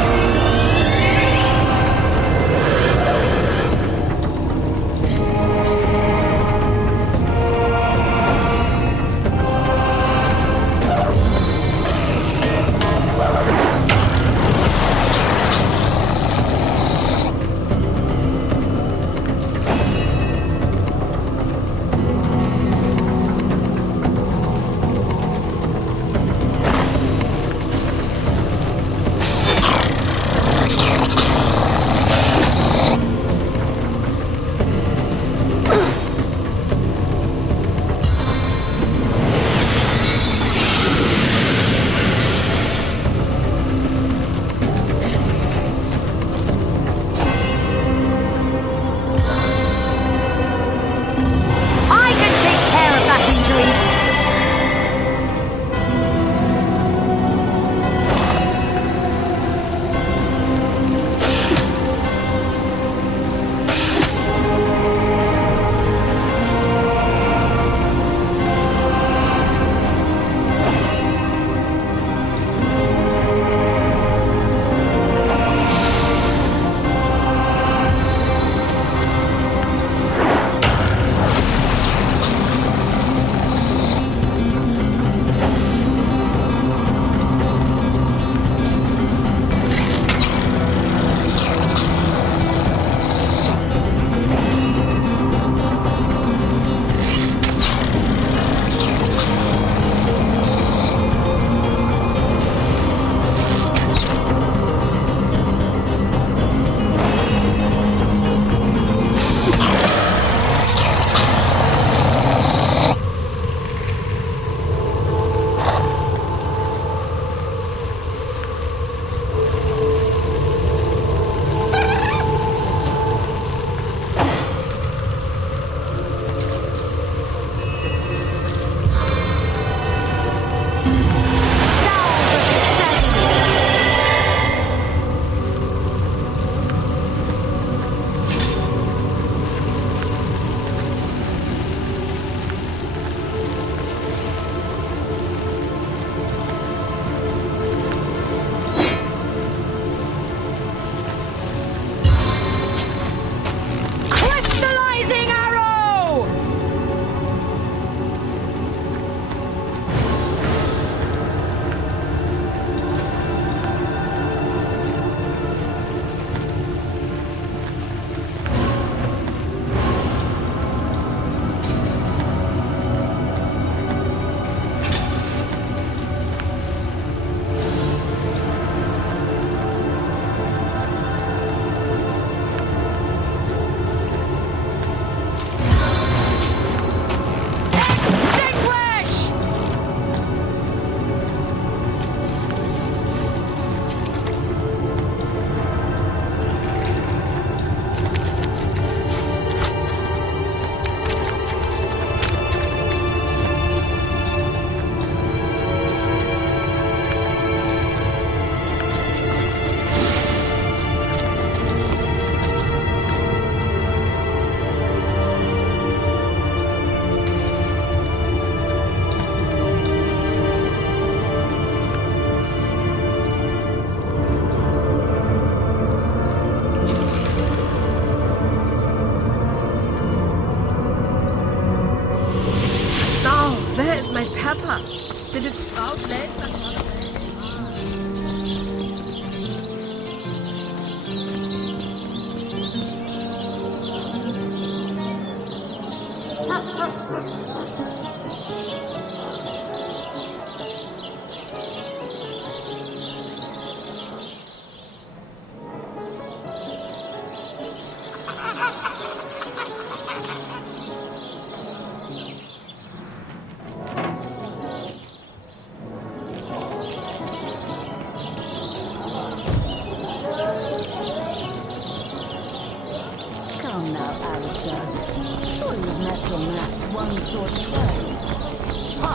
Papa, sind het Straußleid? Come now, Alistair. Surely you've met your match once or twice. Ha!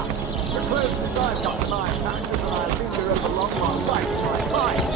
The closest I've got to my tangent, and I've been here over long, long right in my life.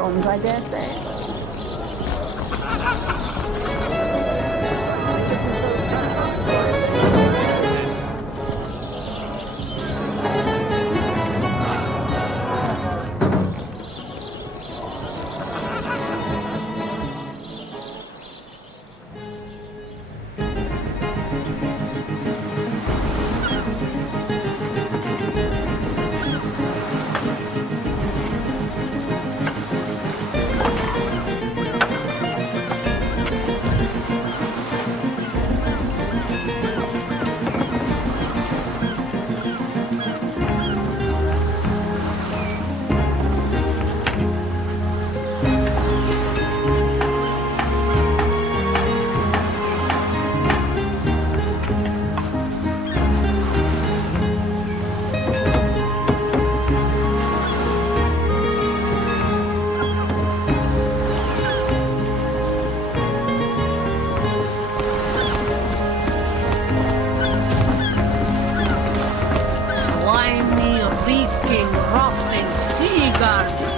bronze, I dare say. Slimy, reeking, rotting sea garbage.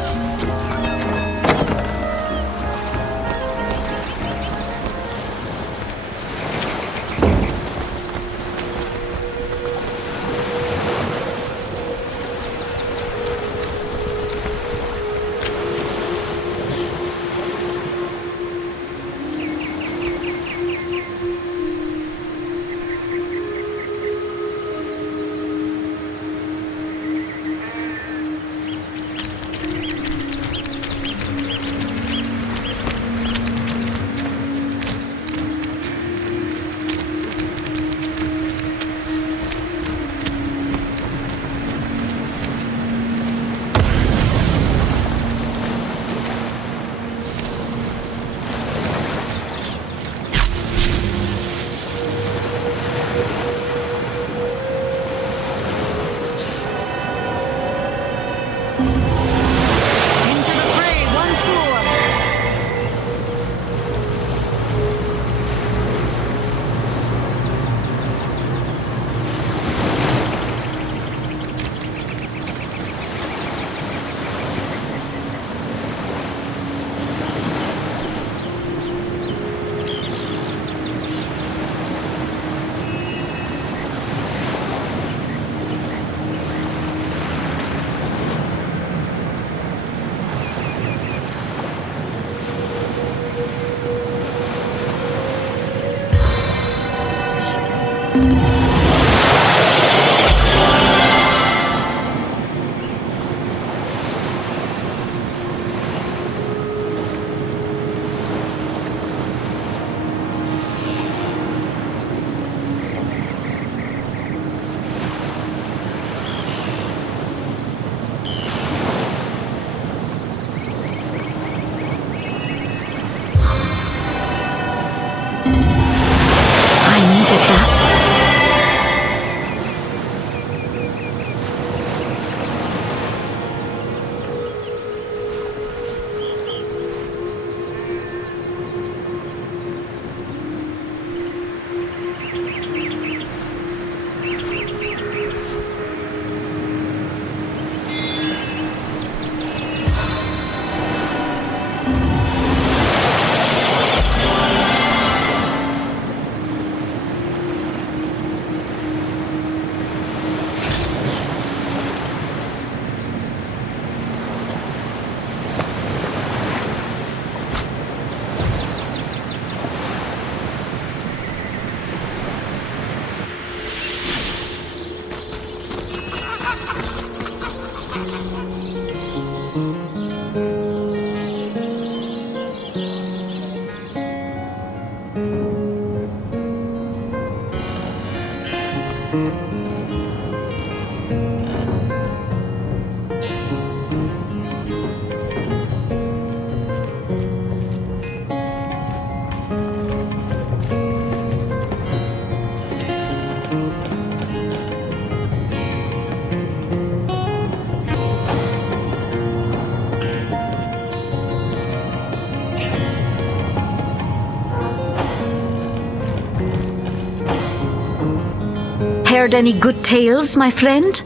Heard any good tales, my friend?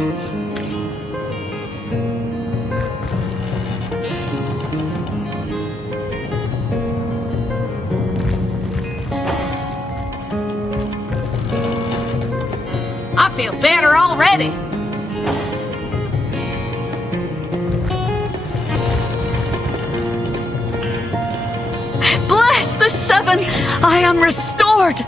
I feel better already. Bless the seven! I am restored!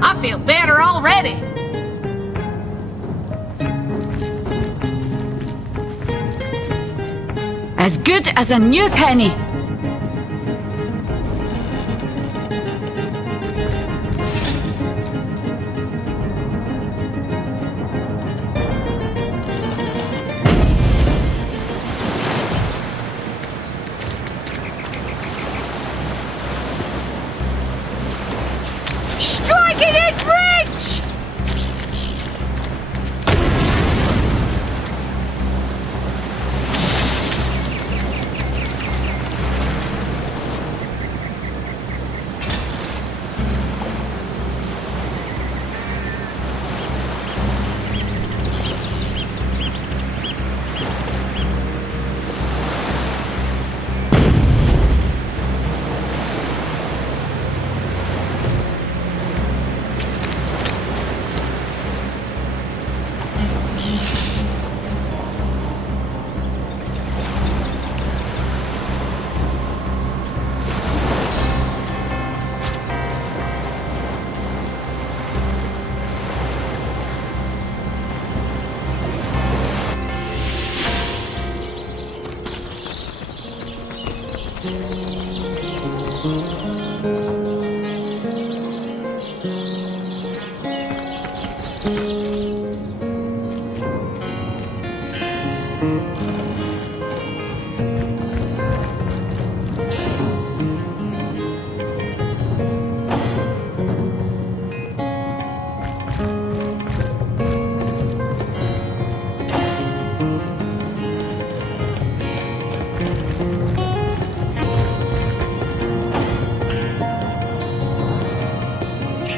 I feel better already. As good as a new penny. Striking it rich!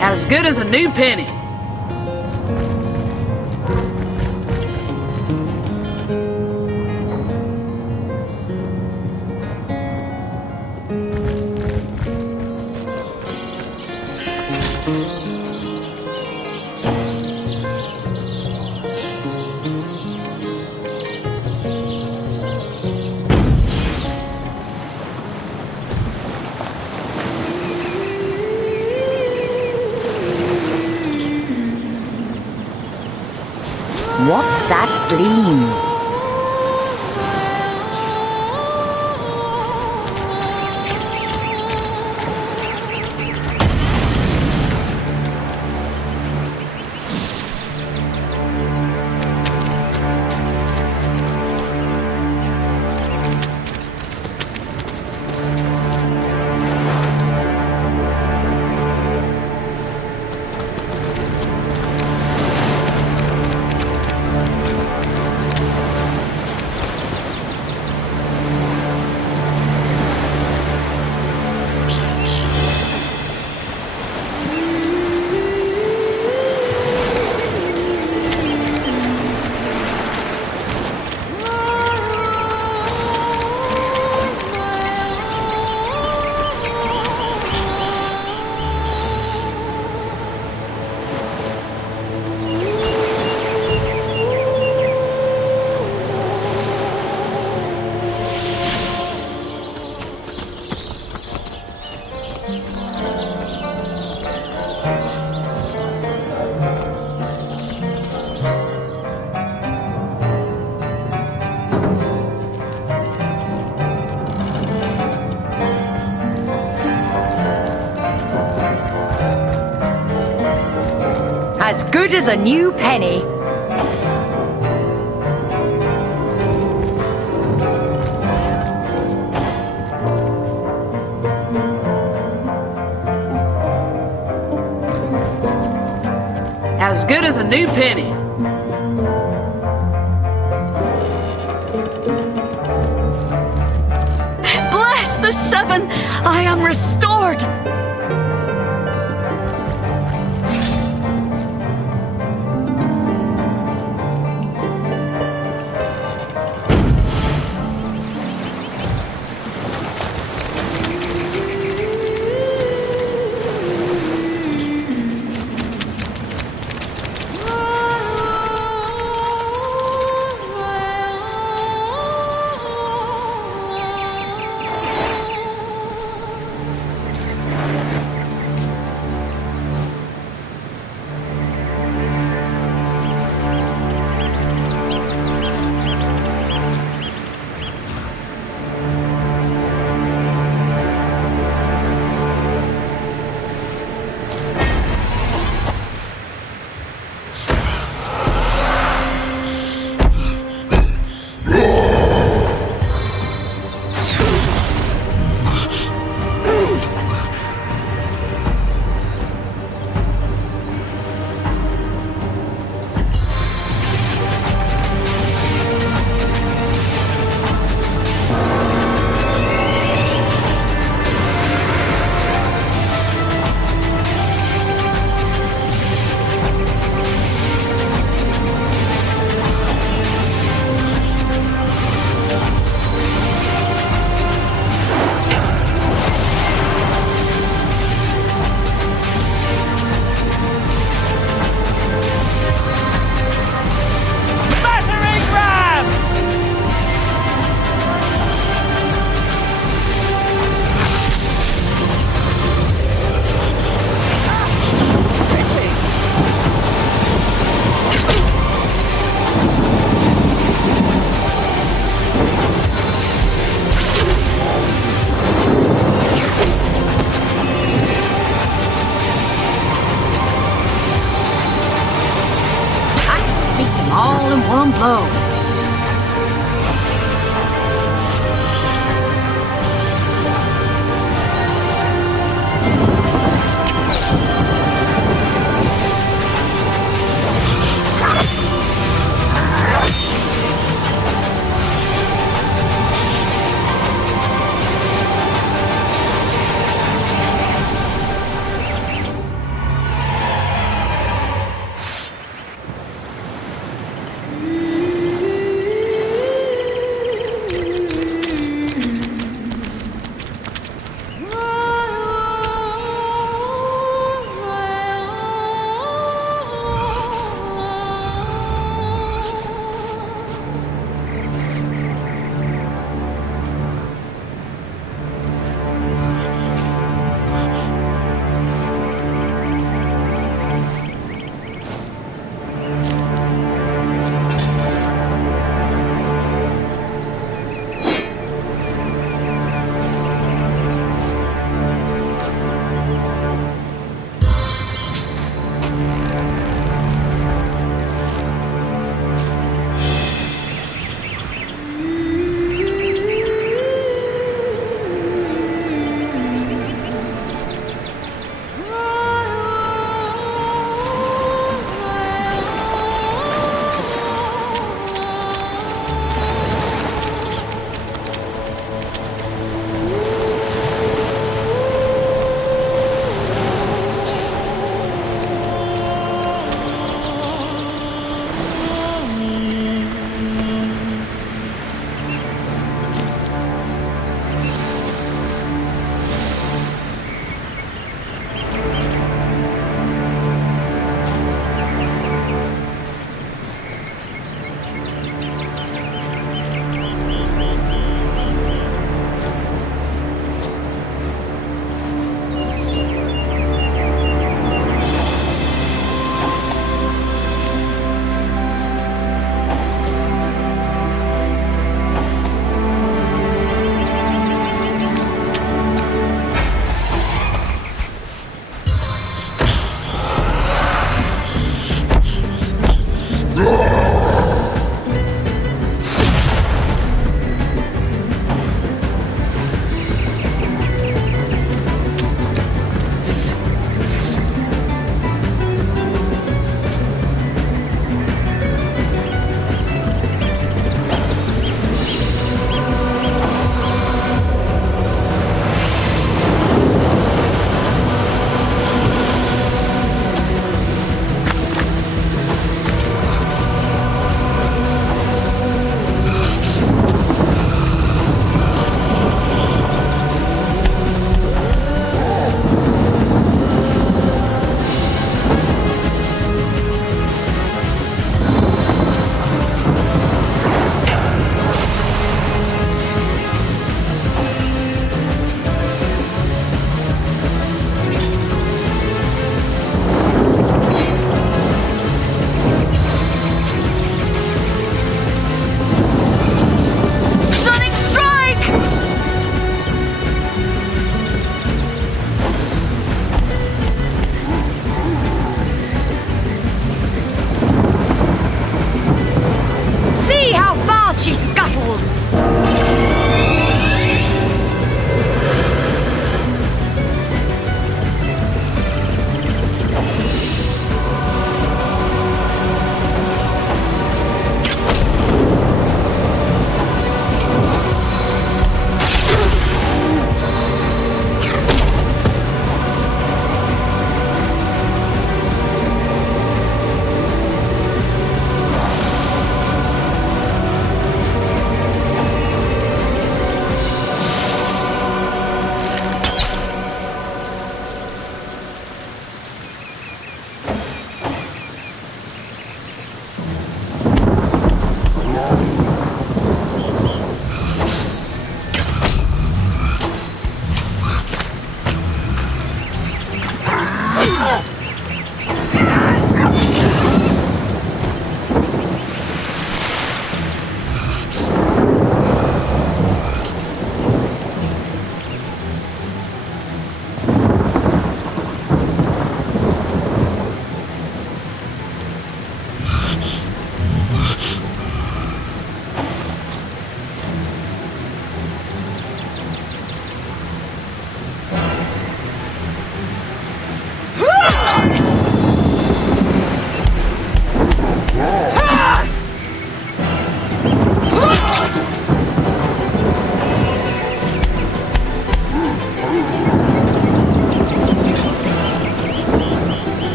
As good as a new penny. What's that gleam? As good as a new penny. As good as a new penny. Bless the seven! I am restored!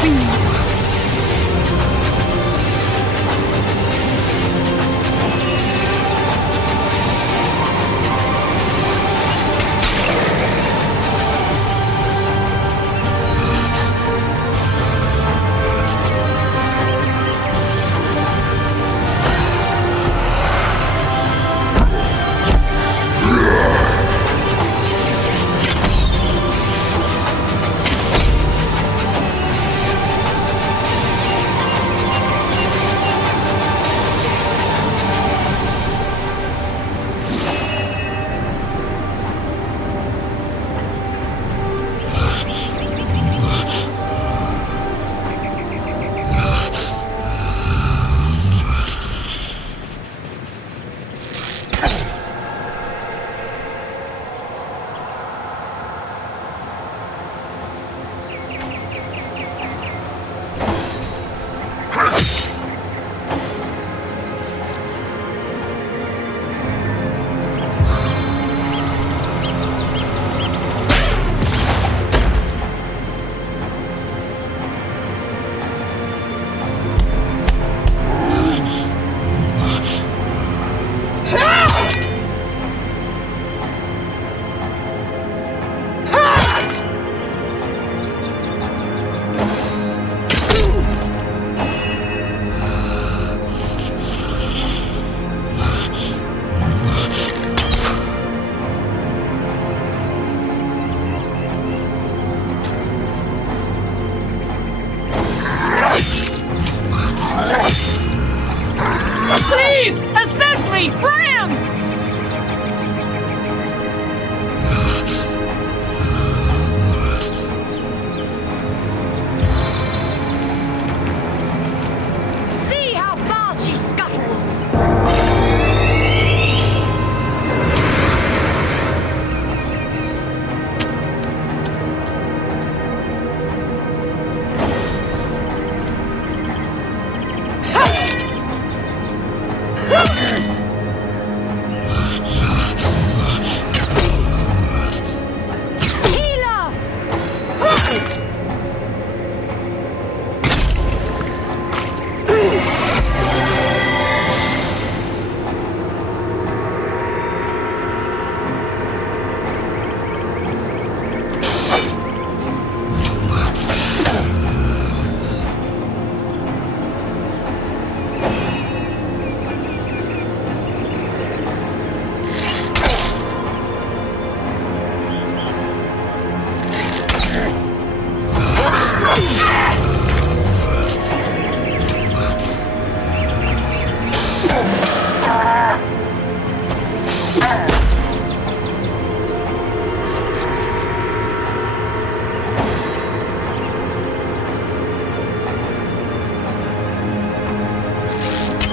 Please! Assess me! Friends! See how fast she scuttles!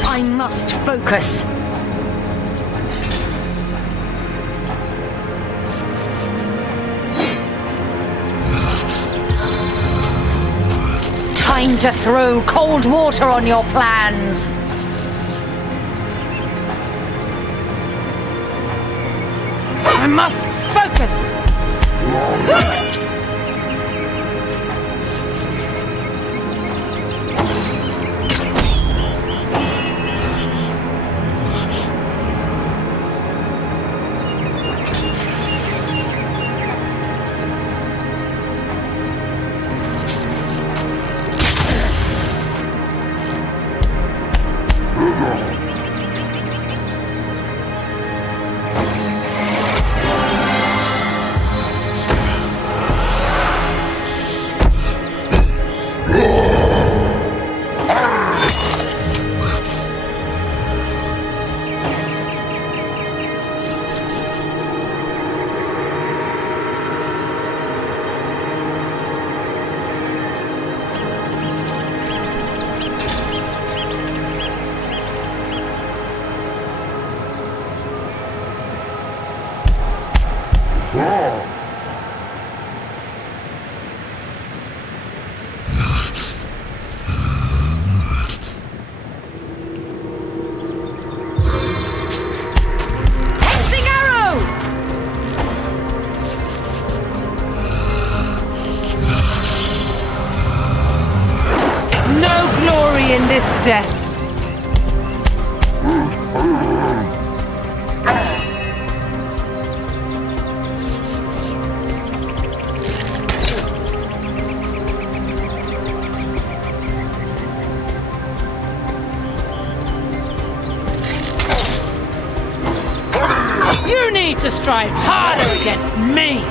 I must focus. Time to throw cold water on your plans. I must focus. this death. You need to strive harder against me!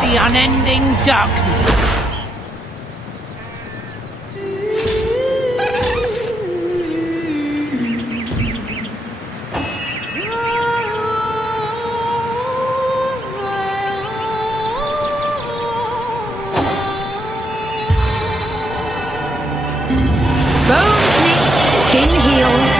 The unending darkness. Bones knit, skin heals.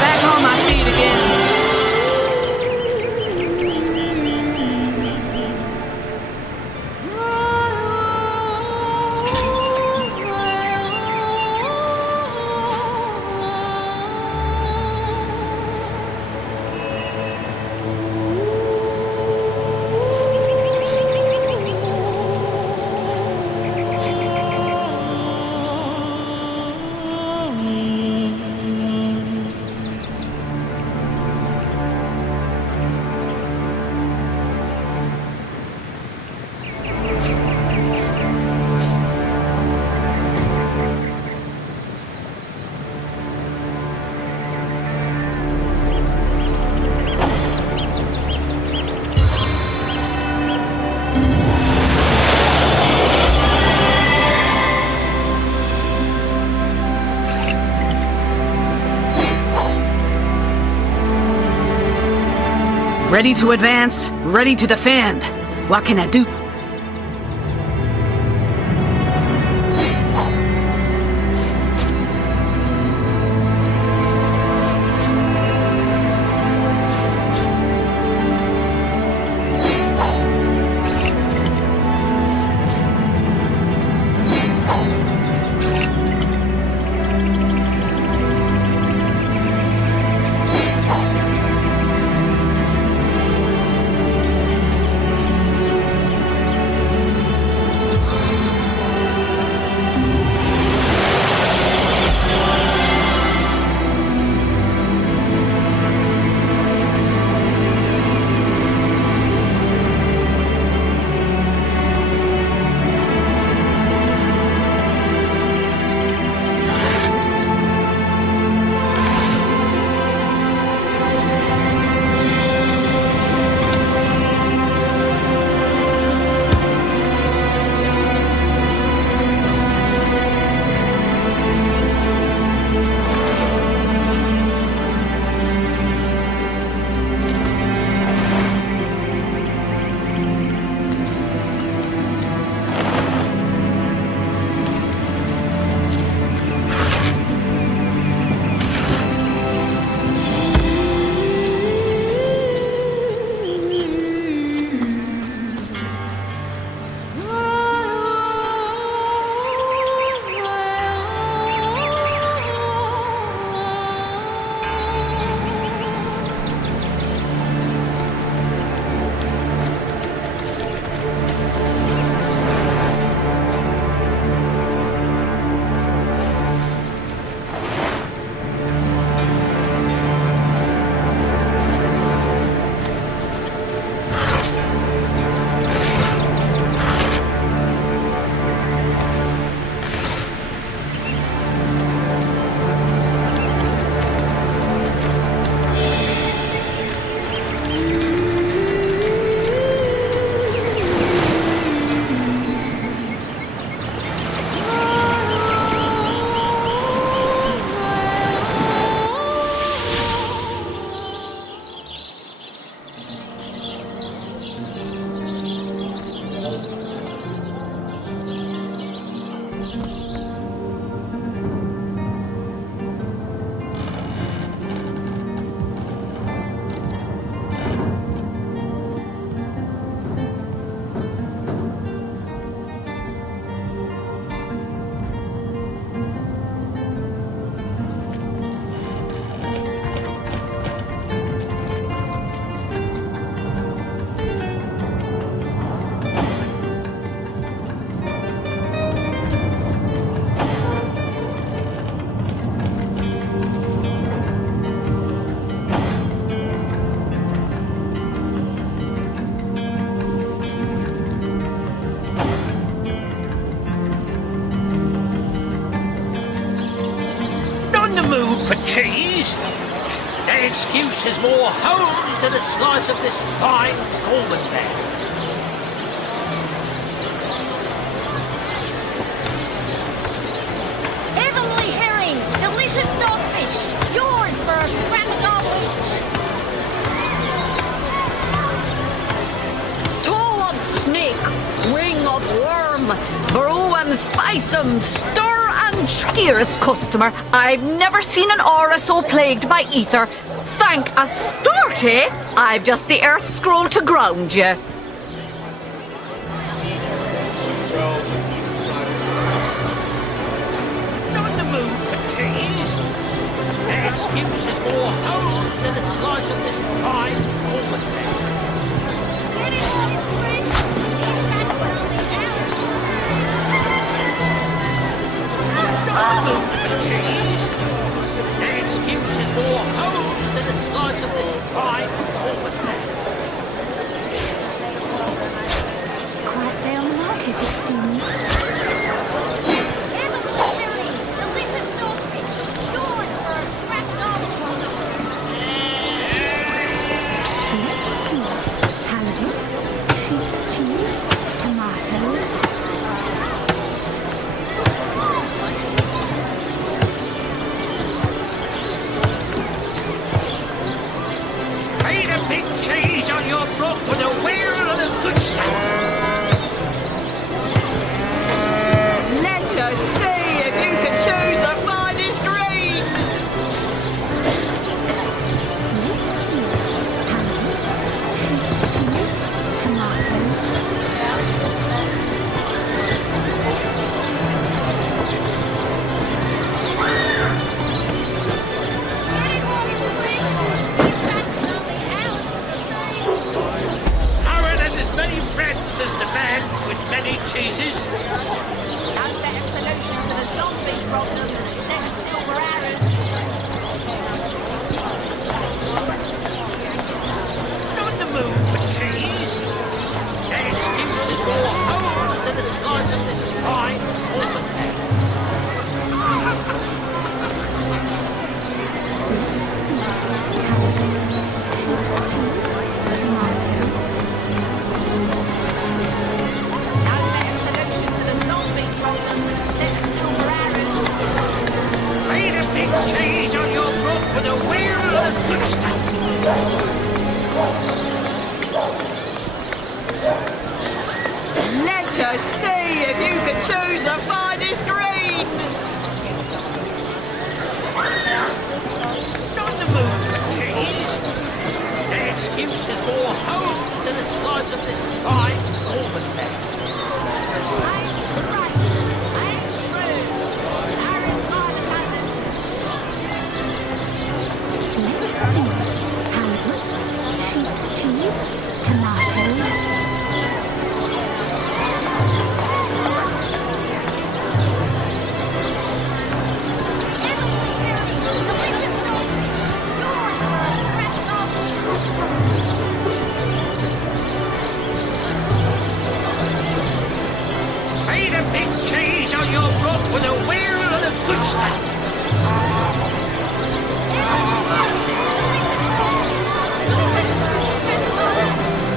Back on my feet again. Ready to advance, ready to defend. What can I do? for cheese? That excuse has more holes than a slice of this fine almond. Heavenly herring, delicious dogfish, yours for a scrap of gold each. Toe of snake, wing of worm, brew 'em, spice 'em, stir and dearest customer, I've never seen an aura so plagued by ether. Thank Astarte, I've just the earth scroll to ground you. Not in the mood for cheese. That excuse has more holes than a slice of this fine almond. Not in the mood for cheese. That excuse has more holes than a slice of this fine almond. Quite down the market, it seems. Delicious dogfish, yours for a scrap of gold. Let's see. Halibut, sheep's cheese, tomatoes. Paid a big cheese on your brook with a wheel of the good stuff. Let us see if you can choose the finest greens. Let's see. Halibut, sheep's cheese, tomatoes. Aaron has as many friends as the man with many cheeses. No better solution to the zombie problem than a set of silver arrows. Not in the mood for cheese. That excuse is more holes than a slice of this fine almond. No better solution to the zombie problem than a set of silver arrows. Paid a big cheese on your brook with a wheel of the good stuff. Let us see if you can choose the finest greens. Not in the mood for cheese. That excuse is more holes than a slice of this fine almond. Let's see. Halibut, sheep's cheese, tomatoes. Paid a big cheese on your brook with a wheel of the good stuff.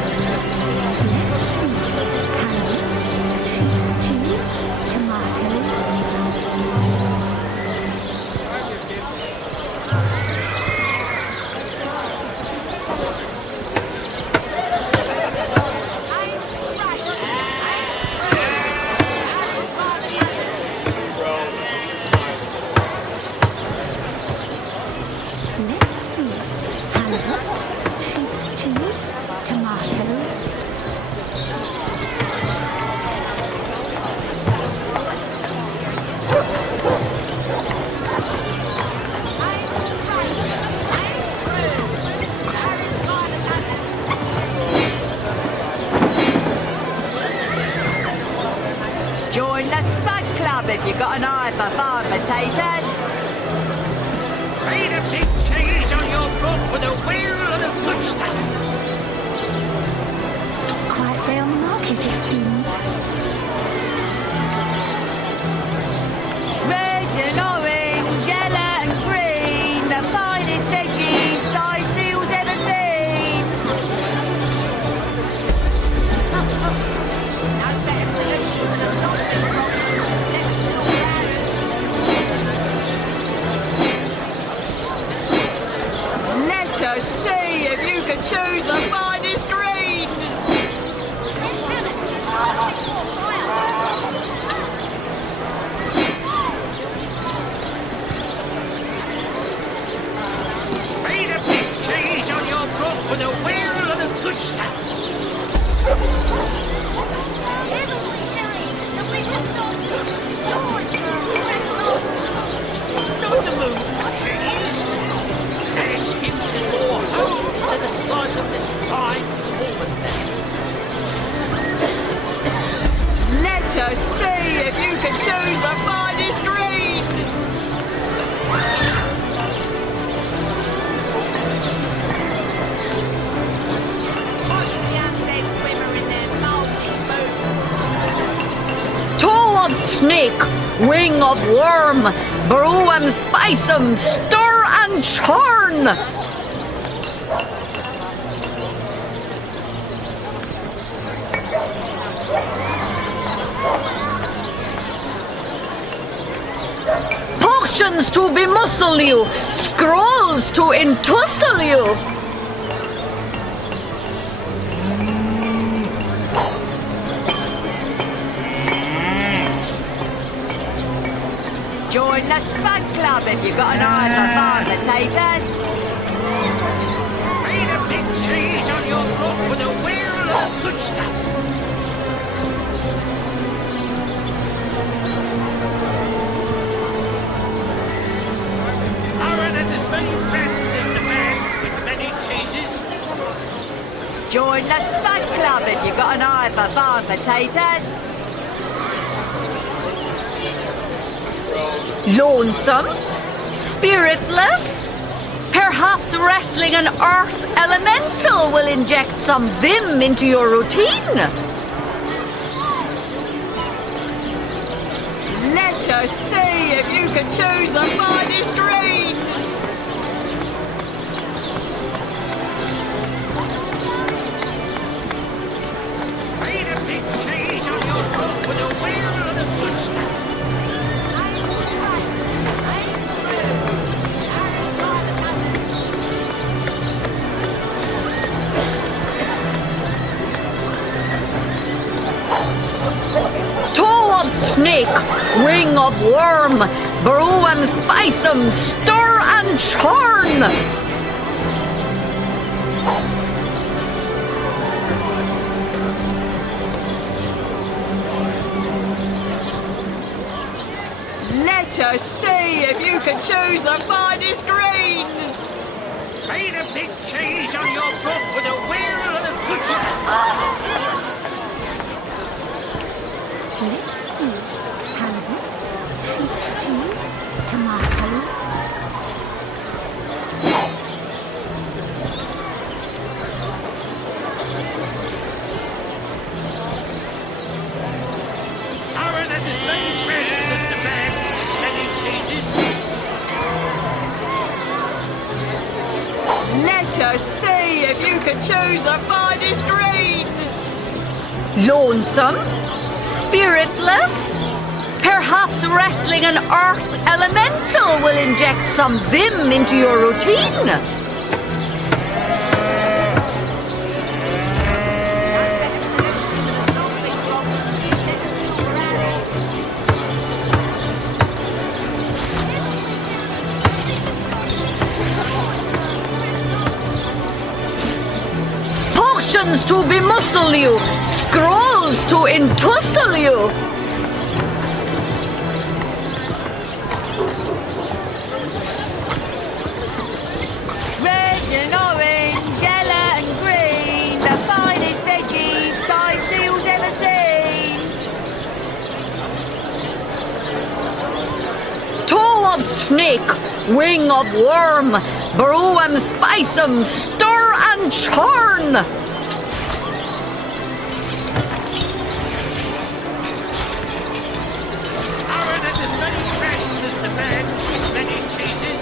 Let's see. Halibut, sheep's cheese, tomatoes. Let's see. Halibut, sheep's cheese, tomatoes. Join the Spud Club if you've got an eye for farm potatoes. Paid a big cheese on your brook with a wheel of the good stuff. Quite down the market, it seems. Red and orange, yellow and green. of snake, wing of worm, brew 'em, spice 'em, stir and churn. Potions to bemuscle you, scrolls to entussle you. Join the Spud Club if you've got an eye for farm potatoes. Paint a big cheese on your book with a wheel of good stuff. Aaron has as many friends as the man with many cheeses. Join the Spud Club if you've got an eye for farm potatoes. Lonesome? Spiritless? Perhaps wrestling an earth elemental will inject some vim into your routine. Let us see if you can choose the finest greens. Paint a big cheese on your book with a wheel of the good stuff. Toe of snake, wing of worm, brew 'em, spice 'em, stir and churn. Let us see if you can choose the finest greens. Paint a big cheese on your book with a wheel of the good stuff. Let's see. Halibut, sheep's cheese, tomatoes. Aaron has as many friends as the man with many cheeses. Let us see if you can choose the finest greens. Lonesome? Spiritless? Perhaps wrestling an earth elemental will inject some vim into your routine. Potions to bemuscle you, scrolls to entussle you. Red and orange, yellow and green, the finest veggies size seals ever seen. Toe of snake, wing of worm, brew 'em, spice 'em, stir and churn. Aaron has as many friends as the man with many cheeses.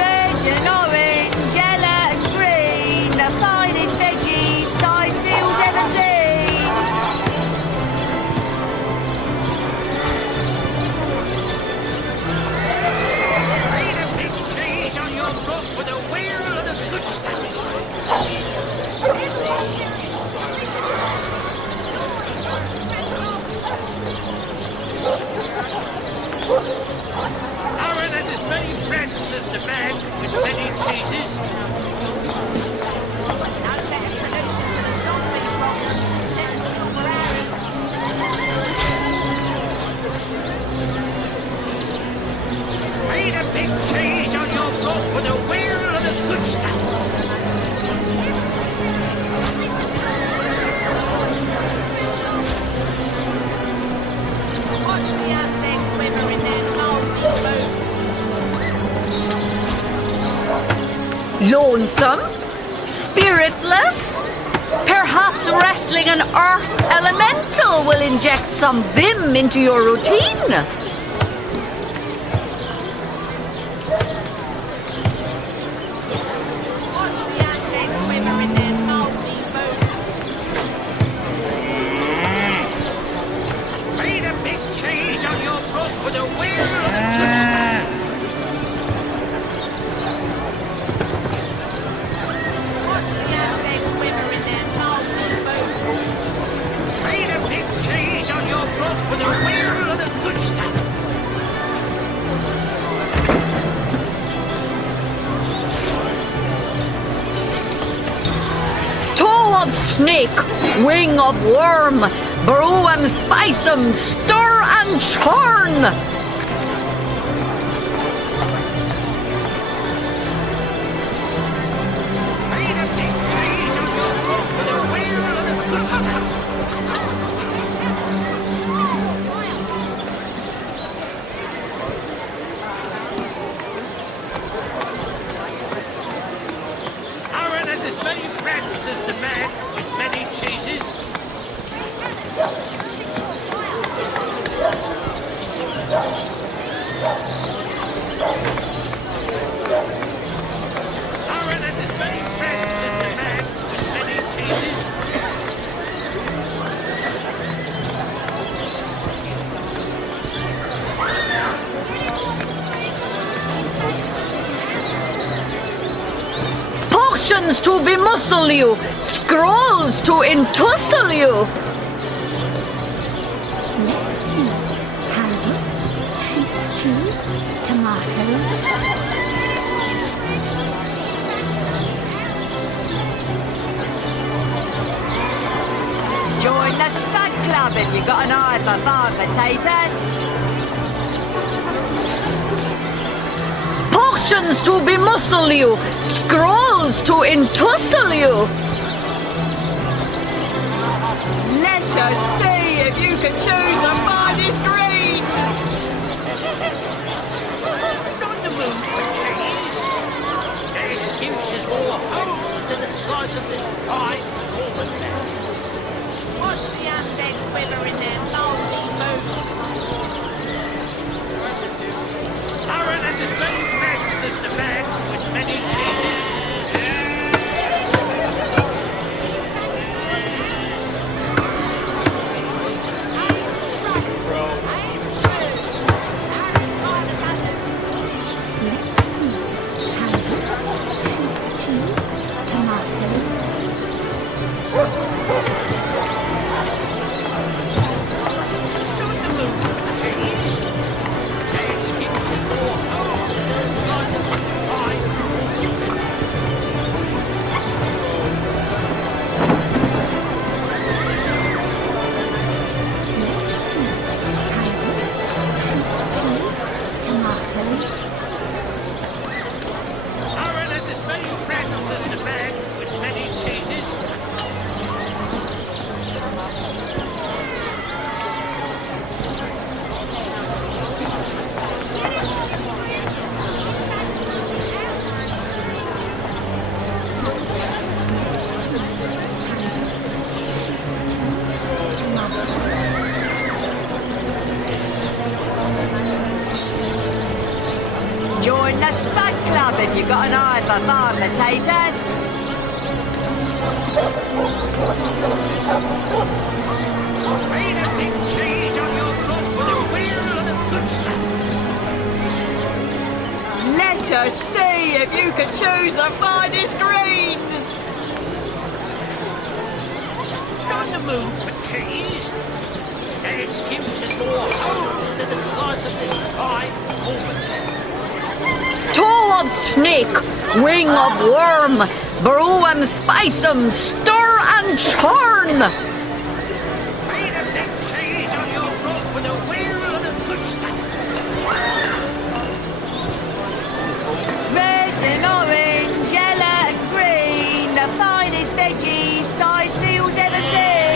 Red and orange, yellow and green, the finest veggies size seals ever seen. Paint a big cheese on your book with a wheel of the good stuff. Aaron has as many friends as the man with many cheeses. No better solution to the zombie problem than 7 silver arrows. Paint a big cheese on your book with a wheel of the good stuff. Watch the undead swimmer in their cold blue Lonesome? Spiritless? Perhaps wrestling an earth elemental will inject some vim into your routine? Made a big cheese on your front with a wheel and a good stand. Made a big cheese on your front with a wheel and a good stand. Toe of snake, wing of worm, brew 'em, spice 'em, stir and churn. Aaron has as many friends as the man with many cheeses. Aaron has as many friends as the man with many cheeses. Potions to bemuscle you, scrolls to entussle you. Let's see. Halibut, sheep's cheese, tomatoes. Join the stud club if you got an eye for farm potatoes. Potions to bemuscle you, scrolls to entussle you. Let us see if you can choose the finest greens. Not in the mood for cheese. The excuse is more home than the slice of this fine woman there. Watch the undead quiver in their moldy boots. Aaron has as many friends as the man with many cheeses. Let's see. Halibut, sheep's cheese, tomatoes. Aaron has as many friends as the man with many cheeses. Join the stud club if you got an eye for farm potatoes. Made a big cheese on your front with a wheel and a good stand. Let us see if you can choose the finest greens. Not in the mood for cheese. The excuse is more home than the slice of this fine woman there. Toe of snake, wing of worm, brew 'em, spice 'em, stir and churn. Made a big cheese on your front with a wheel and a good stand. Red and orange, yellow and green, the finest veggies size seals ever seen.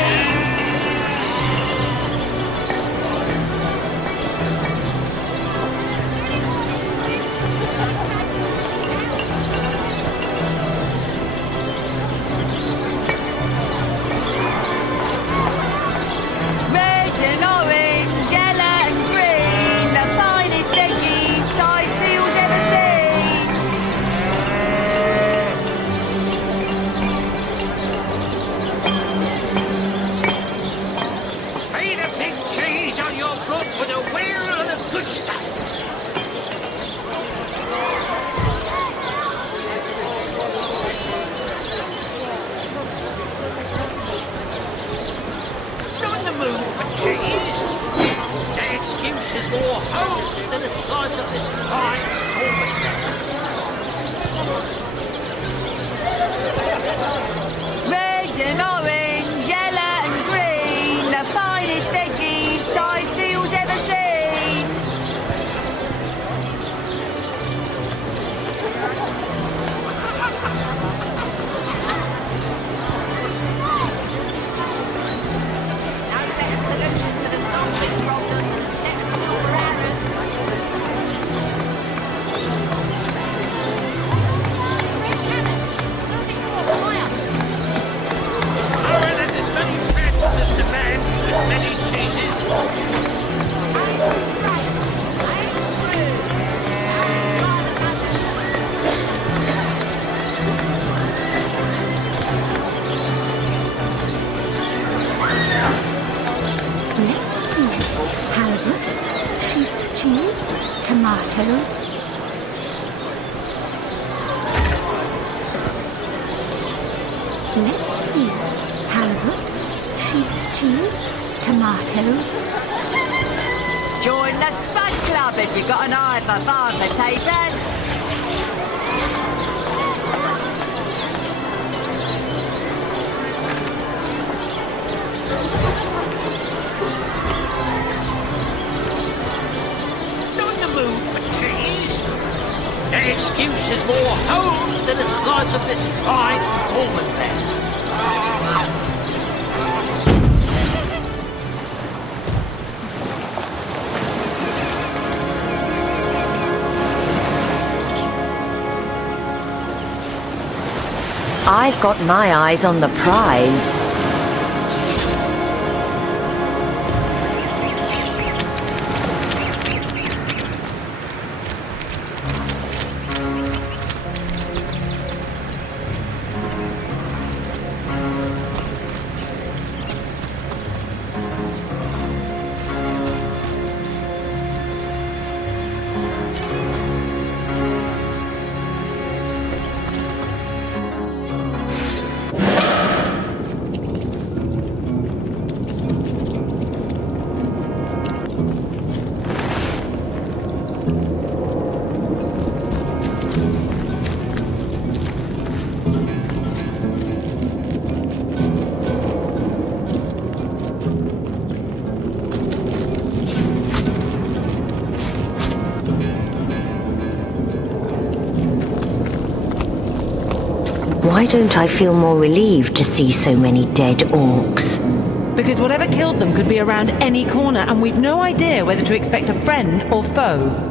Let's see. Halibut, sheep's cheese, tomatoes. Join the Spud Club if you've got an eye for farm potatoes. Not in the mood for cheese. That excuse is more holes than a slice of this fine almond fat. I've got my eyes on the prize. Why don't I feel more relieved to see so many dead orcs? Because whatever killed them could be around any corner, and we've no idea whether to expect a friend or foe.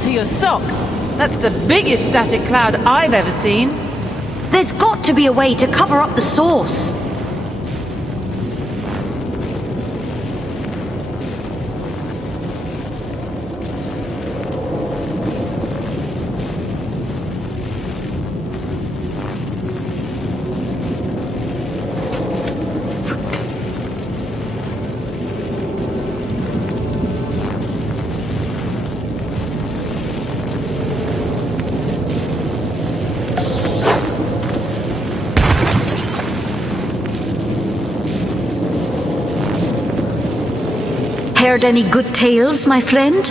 To your socks. That's the biggest static cloud I've ever seen. There's got to be a way to cover up the source. Heard any good tales, my friend?